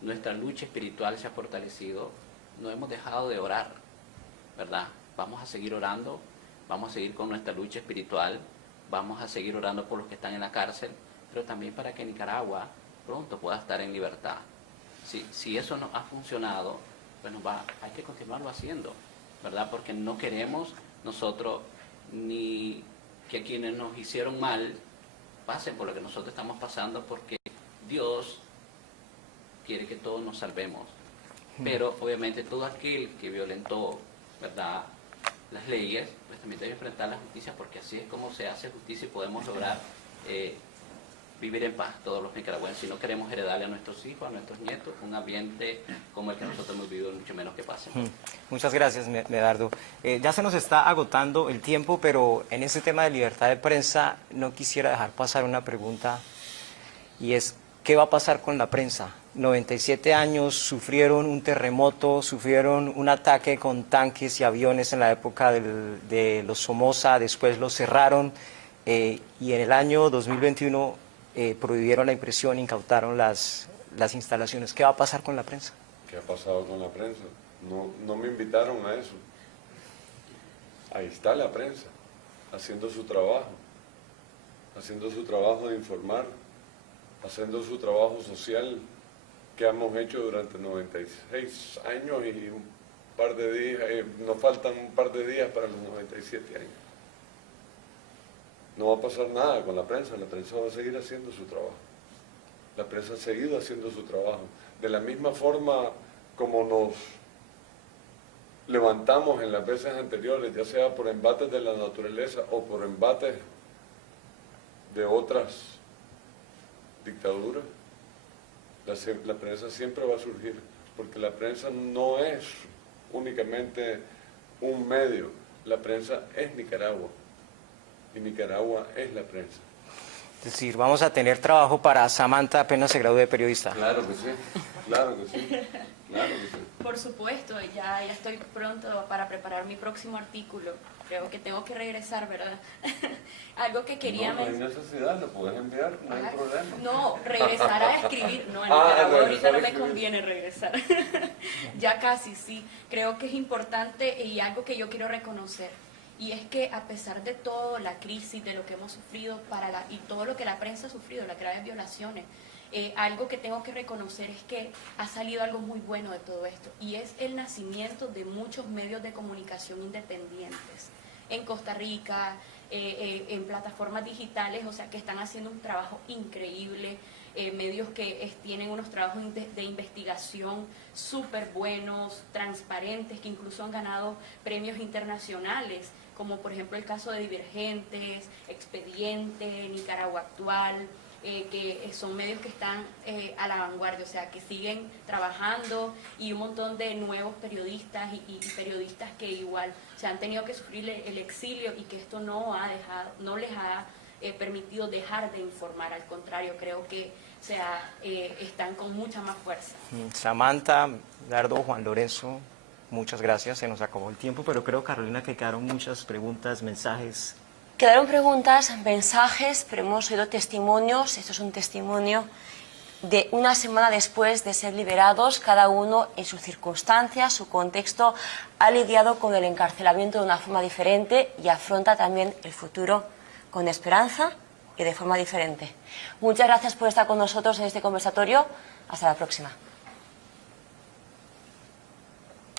nuestra lucha espiritual se ha fortalecido, no hemos dejado de orar, ¿verdad? Vamos a seguir orando, vamos a seguir con nuestra lucha espiritual, vamos a seguir orando por los que están en la cárcel, pero también para que Nicaragua pronto pueda estar en libertad. Si eso no ha funcionado, pues hay que continuarlo haciendo, ¿verdad? Porque no queremos nosotros ni que quienes nos hicieron mal pasen por lo que nosotros estamos pasando, porque Dios quiere que todos nos salvemos. pero obviamente todo aquel que violentó, ¿verdad?, las leyes, pues también debe enfrentar la justicia, porque así es como se hace justicia y podemos lograr vivir en paz todos los nicaragüenses. Si no queremos heredarle a nuestros hijos, a nuestros nietos, un ambiente como el que nosotros hemos vivido, mucho menos que pase. Muchas gracias, Medardo. Ya se nos está agotando el tiempo, pero en este tema de libertad de prensa no quisiera dejar pasar una pregunta, y es, ¿qué va a pasar con la prensa? 97 años, sufrieron un terremoto, sufrieron un ataque con tanques y aviones en la época de los Somoza, después los cerraron, y en el año 2021 prohibieron la impresión, incautaron las instalaciones. ¿Qué va a pasar con la prensa? ¿Qué ha pasado con la prensa? No me invitaron a eso. Ahí está la prensa, haciendo su trabajo de informar, haciendo su trabajo social que hemos hecho durante 96 años y un par de días, nos faltan un par de días para los 97 años. No va a pasar nada con la prensa va a seguir haciendo su trabajo. La prensa ha seguido haciendo su trabajo. De la misma forma como nos levantamos en las veces anteriores, ya sea por embates de la naturaleza o por embates de otras dictaduras, la prensa siempre va a surgir, porque la prensa no es únicamente un medio, la prensa es Nicaragua, y Nicaragua es la prensa. Es decir, vamos a tener trabajo para Samantha apenas se gradúe de periodista. Claro que sí, claro que sí, claro que sí. Por supuesto, ya estoy pronto para preparar mi próximo artículo. Creo que tengo que regresar, ¿verdad? Algo que quería... No hay necesidad, lo puedes enviar, no hay problema. No, regresar a escribir. No, en Nicaragua ahorita no me conviene regresar. Ya casi, sí. Creo que es importante y algo que yo quiero reconocer. Y es que a pesar de todo, la crisis, de lo que hemos sufrido y todo lo que la prensa ha sufrido, las graves violaciones, algo que tengo que reconocer es que ha salido algo muy bueno de todo esto, y es el nacimiento de muchos medios de comunicación independientes en Costa Rica, en plataformas digitales, o sea, que están haciendo un trabajo increíble, medios que tienen unos trabajos de investigación súper buenos, transparentes, que incluso han ganado premios internacionales, como por ejemplo el caso de Divergentes, Expediente, Nicaragua Actual, que son medios que están a la vanguardia, o sea, que siguen trabajando, y un montón de nuevos periodistas y periodistas que igual se han tenido que sufrir el exilio, y que esto no les ha permitido dejar de informar, al contrario, creo que están con mucha más fuerza. Samantha, Medardo, Juan Lorenzo, muchas gracias, se nos acabó el tiempo, pero creo, Carolina, que quedaron muchas preguntas, mensajes. Quedaron preguntas, mensajes, pero hemos oído testimonios. Esto es un testimonio de una semana después de ser liberados. Cada uno en sus circunstancias, su contexto, ha lidiado con el encarcelamiento de una forma diferente y afronta también el futuro con esperanza y de forma diferente. Muchas gracias por estar con nosotros en este conversatorio. Hasta la próxima.